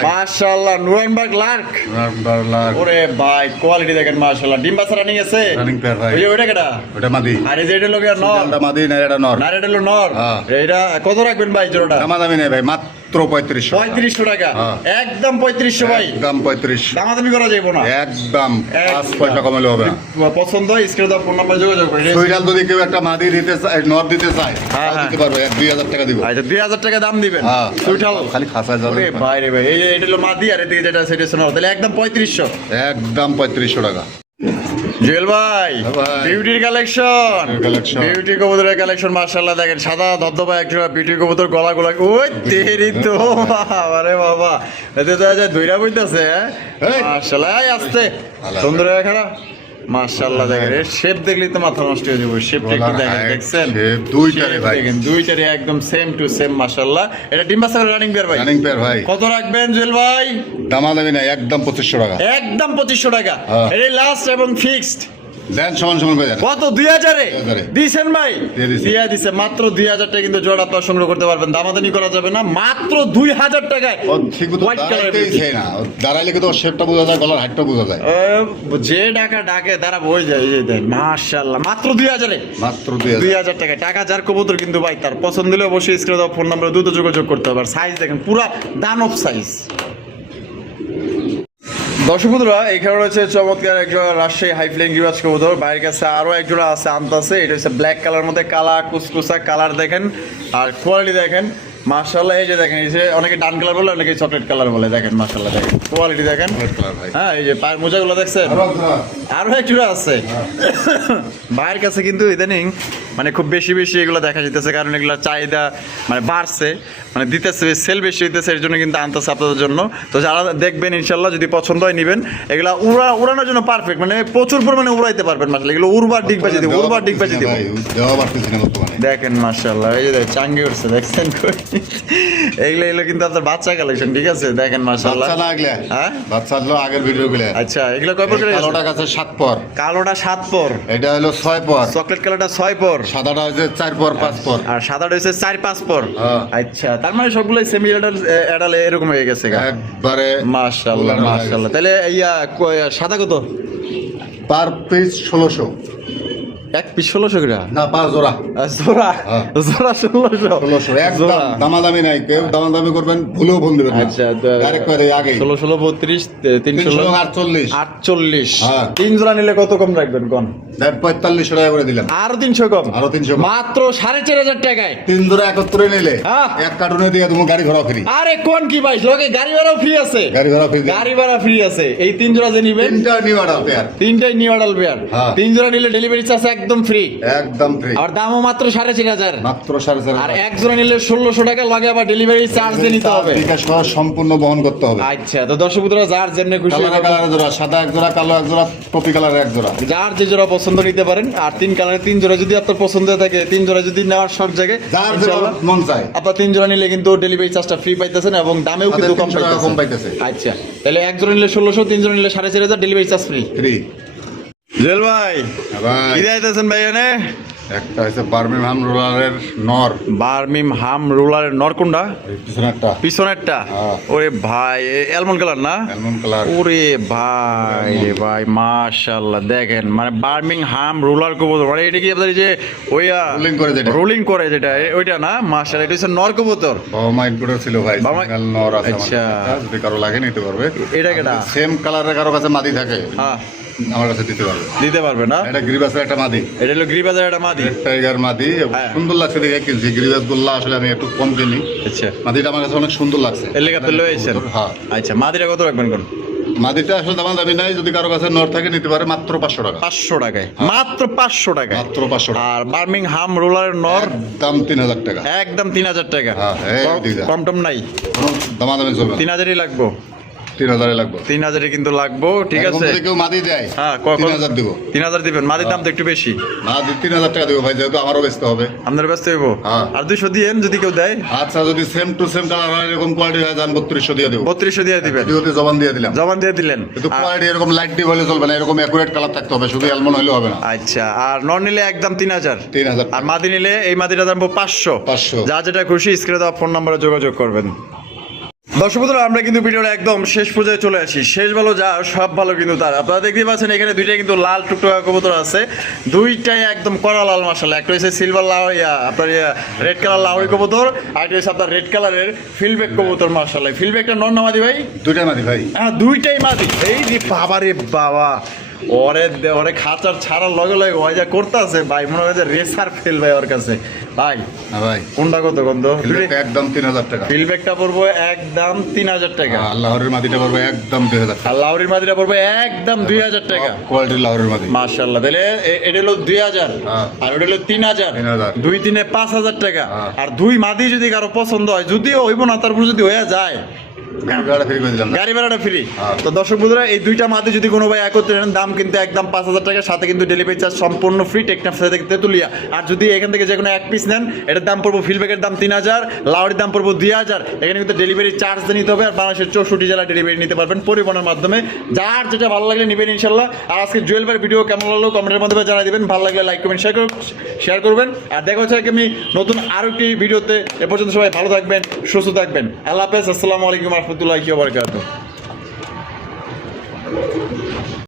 মাশাআল্লাহ, নুরেনবার্গ লার্ক। ওরে ভাই, কোয়ালিটি দেখেন মাশাআল্লাহ। ডিম বাচ্চা রানিং আছে? রানিং পেয়ার ভাই। ওইটা কেডা? ওটা মাদি। আর এই যে এটা লোকের নর? এটা মাদি না, এটা নর। না, এটা হলো নর। এটা কত রাখবেন ভাই জোড়াটা? দামাদামি নেই ভাই, মাত্র 3500 টাকা, একদম 3500 ভাই, একদম 3500। দামাদামি করা যাবে না, একদম 5 পয়সা কমালে হবে না। পছন্দ হয় স্ক্রিনে দাও ফোন নাম্বার যোগাযোগ করে। সুইডাল যদি কেউ একটা মাদি দিতে চায়, নর দিতে চায়, দিতে পারবে। 2,000 টাকা দিব। আচ্ছা, 2,000 টাকা দাম দিবেন। সুইঠাল খালি খাসা যাবে ভাই রে ভাই, এই যে এটা হলো মাদি আর এদিকে যেটা সেটা শোনা, তাহলে একদম 3500। একদম 3500 টাকা। জুয়েল ভাই, ভাই। বিউটির কালেকশন, কালেকশন বিউটি কবুতরের কালেকশন মাশাআল্লাহ। দেখেন সাদা ধবধবা একটা বিউটি কবুতর, গলা গোলা, ওই তেরি তো আরে বাবা, এতে তো যা দুইরা বইতাছে। এই। মাশাআল্লাহ, এই আস্তে আল্লাহ। সুন্দর খারাপ মাশাআল্লাহ। দেখেন এর শেপ দেখলেই তো মাথা নষ্ট হয়ে যাবে। শেপটা একটু দেখেন, দেখছেন দুইটারে ভাই, দেখেন দুইটারে একদম সেম টু সেম মাশাআল্লাহ। এটা ডিম বাচ্চা রানিং পেয়ার ভাই, রানিং পেয়ার ভাই। কত রাখবেন জুয়েল ভাই? দামাদামি নাই, একদম 2500 টাকা। একদম 2500 টাকা। হ্যাঁ। এটা লাস্ট এবং ফিক্সড। দেন সমান সমান করে দেন। কত? 2000-এ 2000-এ দিছেন ভাই? দিয়ে দিছি। দিয়া দিছে মাত্র 2000 টাকা, কিন্তু জোড়া আপনারা সংগ্রহ করতে পারবেন, দামাদানি করা যাবে না, মাত্র 2000 টাকায়। ও ঠিক মতো হোয়াইট কালারের দাঁড়াইতেই চায় না, ও দাঁড়াইলে কিন্তু ওর শেপটা বোঝা যায়, গলার হাইটটা বোঝা যায়। যে ডাকা ডাকে তারা বই যায়, এই যে দেন মাশাআল্লাহ, মাত্র 2000-এ মাত্র 2000। 2000 টাকা। টাকা যার কবুতর কিন্তু ভাই তার পছন্দ হলে অবশ্যই স্ক্রিনে দেওয়া ফোন নাম্বারে দ্রুত যোগাযোগ করতে হবে। আর সাইজ দেখেন পুরা দানব সাইজ। দর্শক বন্ধুরা, এখানে রয়েছে চমৎকার একজোড়া রাজশাহী হাই ফ্লাইং রিওয়াজ কবুতর। বাইরের কাছে আরো একজোড়া আছে, আনতাছে। এটা হচ্ছে ব্ল্যাক কালার মধ্যে কালা কুসকুসা কালার, দেখেন আর কোয়ালিটি দেখেন মাশাআল্লাহ। এই যে দেখেন, এই যে অনেকে ডান কালার বলে, অনেকে চকলেট কালার বলে, দেখেন মাশাআল্লাহ, দেখেন কোয়ালিটি দেখেন। ভাই হ্যাঁ, এই যে পায়ের মোজাগুলো দেখছেন, আরো একজোড়া আছে। বাইরের কাছে কিন্তু ইদানিং মানে খুব বেশি বেশি এগুলো দেখা যেতেছে, কারণ এগুলো চাহিদা মানে বাড়ছে, মানে দিতেছে, সেল বেশি হইতেছে, এর জন্য কিন্তু আনতেছে আপনাদের জন্য। তো যারা দেখবেন ইনশাল্লাহ, যদি পছন্দ হয় নিবেন। এগুলা উড়ানোর জন্য পারফেক্ট, মানে প্রচুর পরিমাণে উড়াইতে পারবেন মাশাআল্লাহ। এগুলো উড়বার ডিগ বাজি দিব, উড়বার ডিগ বাজি দিব। ভাই দেওয়া পারতেছি না বর্তমানে। দেখেন মাশাআল্লাহ, এই যে চাঙ্গি উঠছে, দেখছেন কই? এগুলো কিন্তু আপনার বাচ্চা কালেকশন, ঠিক আছে? দেখেন মাশাআল্লাহ। বাচ্চা না এগুলা, হ্যাঁ বাচ্চা হলো আগের ভিডিও গুলা। আচ্ছা, এগুলো কয় পর করে? কালোটা কাছে 7 পর, কালোটা 7 পর, এটা হলো 6 পর, চকলেট কালারটা 6 পর, সাদাটা হচ্ছে 4 পর 5 পর, আর সাদাটা হচ্ছে 4-5 পর। হ্যাঁ। আচ্ছা, তার মানে সবগুলোই সেমি এডাল এরকম হয়ে গেছে গা। একবারে মাশাআল্লাহ মাশাআল্লাহ। তাহলে সাদা কত? Per piece 1600। এক পিস 1600 করে? না, 5 জোড়া। জোড়া? হ্যাঁ। জোড়া 1600? 1600 একদম জোড়া। দামাদামি নাই, কেউ দামাদামি করবেন ভুলেও ফোন দিবেন না। আচ্ছা, ডাইরেক্ট করে আগে 16 16 32 316 348। 48। হ্যাঁ। 3 জোড়া নিলে কত কম রাখবেন কোন? দেন 4500 টাকা করে দিলাম। আরো 300 কম? আরো 300 কম। মাত্র 4500 টাকায় 3 জোড়া একত্রে নিলে হ্যাঁ। এক কার্টুনে দিয়ে তুমি গাড়ি ভাড়া ফ্রি। আরে কোন কি ভাই, লোকে গাড়ি ভাড়াও ফ্রি আছে। গাড়ি ভাড়া ফ্রি, গাড়ি ভাড়া ফ্রি আছে। এই 3 জোড়া যে নিবেন, তিনটা নিউ অর্ডার পেয়ার, তিনটাই নিউ অর্ডার পেয়ার। হ্যাঁ। 3 জোড়া নিলে ডেলিভারি চার্জ একদম ফ্রি, একদম ফ্রি, আর দামও মাত্র 4500। মাত্র 4500। আর এক জোড়া নিলে 1600 টাকা লাগে, আবার ডেলিভারি চার্জ দিয়ে নিতে হবে। বিকাশ সহ সম্পূর্ণ বহন করতে হবে। আচ্ছা, তো দর্শক বন্ধুরা, যার যেমনি খুশি, কালার জোড়া, সাদা এক জোড়া, কালো এক জোড়া, কপি কালার এক জোড়া, যার যে জোড়া পছন্দ নিতে পারেন। আর 3 কালারের 3 জোড়া যদি আপনার পছন্দ হয়ে থাকে, 3 জোড়া যদি নেওয়ার শর্ট জায়গায়, যার ইনশাআল্লাহ মন চায় আপনার 3 জোড়া নিলে কিন্তু ডেলিভারি চার্জটা ফ্রি পাইতেছেন, এবং দামেও কিন্তু কম 300 টাকা কম পাইতেছেন। পাইতেছে। আচ্ছা, তাহলে এক জোড়া নিলে 1600, 3 জোড়া নিলে 4500, ডেলিভারি চার্জ ফ্রি। ফ্রি। জেল ভাই, ভাই কি যাইতেছেন ভাই এনে? একটা হচ্ছে বার্মিংহাম রোলারের নর, বার্মিংহাম রোলারের নর কোনটা? পিছনে একটা পিছনেরটা? হ্যাঁ। ওরে ভাই, অ্যালমন্ড কালার না? Almond colour. ওরে ভাই রে ভাই, মাশাআল্লাহ। দেখেন মানে বার্মিংহাম রোলার কবুতর, মানে এটা কি আপনার এই যে ওইয়া রোলিং করে যেটা, রোলিং করে যেটা, ওইটা না? মাশাআল্লাহ, এটা হচ্ছে নর কবুতর। বাবা ইনপুটার ছিল ভাই, বাবা- সিঙ্গেল নর আছে আমার আচ্ছা। কাছে, যদি কারো লাগে নিতে পারবে। এটা কেটা? সেম কালারের কারো কাছে মাদি থাকে, হ্যাঁ, আমার কাছে দিতে পারবে। দিতে পারবে না? এটা গ্রিবাসের একটা মাদি, এটা হলো গ্রিবাজার একটা মাদি। টাইগার মাদি, হ্যাঁ। সুন্দর লাগছে দেখে কিনছি। গ্রিবাস গুলা আসলে আমি একটু কম কিনি, আচ্ছা, মাদিটা আমার কাছে অনেক সুন্দর লাগছে, এর লেগে আপনি লয়েছেন? হ্যাঁ। আচ্ছা, মাদিটা কত রাখবেন কোন? মাদিটা আসলে দাম দামি নাই, যদি কারো কাছে নর থাকে নিতে পারে মাত্র 500 টাকা। 500 টাকায়, মাত্র 500 টাকায়। মাত্র 500 টাকা। আর বার্মিংহাম রোলারের নর দাম 3000 টাকা। একদম 3000 টাকা। হ্যাঁ, এই দিদা। কম টম নাই? কোনো দামাদামি চলবে না, 3000ই লাগবো। 3000 লাগবে। 3000 কিন্তু লাগবো, ঠিক এরকম আছে? যদি কেউ মাদি দেয়, হ্যাঁ, 3000 দিব। 3000 দিবেন। মাদির দাম তো একটু বেশি। মাদি 3000 টাকা দিব ভাই, যেহেতু আমারও বেচতে হবে। আপনার ব্যস্ত হইব। হ্যাঁ। আর 200 দিয়েন যদি কেউ দেয়। আচ্ছা, যদি সেম টু সেম কালার হয়, এরকম কোয়ালিটি হয়, যান 3200 দিয়ে দেবো। 3200 দিয়ে দিবেন। ভিডিওতে জবান দিয়ে দিলাম। জবান দিয়ে দিলেন। কিন্তু কোয়ালিটি এরকম লাইট ডিপ হলে চলবে না, এরকম অ্যাকুরেট কালার থাকতে হবে, শুধু অ্যালমন্ড হলে হবে না। আচ্ছা, আর নর নিলে একদম 3000। 3000 আর মাদি নিলে এই মাদিটা দাম 500। 500। যা যেটা খুশি স্ক্রিনে দেওয়া ফোন নম্বরে যোগাযোগ করবেন। দর্শক বন্ধুরা, আমরা কিন্তু ভিডিওটা একদম শেষ পর্যায়ে চলে আসি। শেষ ভালো যা, সব ভালো কিন্তু তার। আপনারা দেখতে পাচ্ছেন এখানে দুইটাই কিন্তু লাল টুকটুকা কবুতর আছে, দুইটাই একদম কড়া লাল মাশাআল্লাহ। একটা হচ্ছে সিলভার আপনার রেড কালার লাউরি কবুতর, আর একটা হচ্ছে আপনার রেড কালারের ফিলব্যাক কবুতর মাশাআল্লাহ। ফিলব্যাকটা নর না মাদি ভাই? দুইটা মাদি ভাই। হ্যাঁ, দুইটাই মাদি। এই যে বাবা রে বাবা, ওরে খাঁচার ছাড়ার লগে লগে ওই যা করতে আছে ভাই, মনে হয় যে রেসার ফেল ভাই ওর কাছে ভাই। হ্যাঁ ভাই, কোনটা কত গন্ধ? ফিলব্যাগটা একদম 3000 টাকা। ফিলব্যাগটা পড়বো একদম 3000 টাকা, আর লাহোরের মাদিটা পড়বে একদম 2000 টাকা। আর লাউরির মাদিটা পড়বে একদম 2000 টাকা। কোয়ালিটির লাহোরের মাদি। মাশাআল্লাহ, তাহলে এটা হলো 2000 হ্যাঁ। আর ওটা হলো 3000, 3000 দুই তিনে 5000 টাকা। হ্যাঁ। আর দুই মাদি যদি কারো পছন্দ হয়, যদিও হইব না, তারপর যদি হয়ে যায় গাড়ি ফ্রি করে দিলাম না? গাড়ি ভাড়াটা ফ্রি। হ্যাঁ। তো দর্শক বন্ধুরা, এই দুইটা মাদি যদি কোনো ভাই একত্রে নেন, দাম কিন্তু একদম 5000 টাকা, সাথে কিন্তু ডেলিভারি চার্জ সম্পূর্ণ ফ্রি টেকনাফ থেকে তেতুলিয়া। আর যদি এখান থেকে যে কোনো এক পিস নেন, এটার দাম পড়বো, ফিলব্যাগের দাম 3000, লাউরির দাম পড়বো 2000। এখানে কিন্তু ডেলিভারি চার্জ নিতে হবে, আর বাংলাদেশের 64 জেলা ডেলিভারি নিতে পারবেন পরিবহনের মাধ্যমে। যার যেটা ভালো লাগলে নেবেন ইনশাল্লাহ। আর আজকে জুয়েল ভাইয়ের ভিডিও কেমন লাগলো কমেন্টের মাধ্যমে জানাই দিবেন। ভালো লাগলে লাইক কমেন্ট শেয়ার করবেন। আর দেখা হচ্ছে আমি নতুন আরো একটি ভিডিওতে। এ পর্যন্ত সবাই ভালো থাকবেন, সুস্থ থাকবেন। আল্লাহ হাফেজ, আসসালামু আলাইকুম রহমতুল্লাহি ওয়া বারাকাতুহু।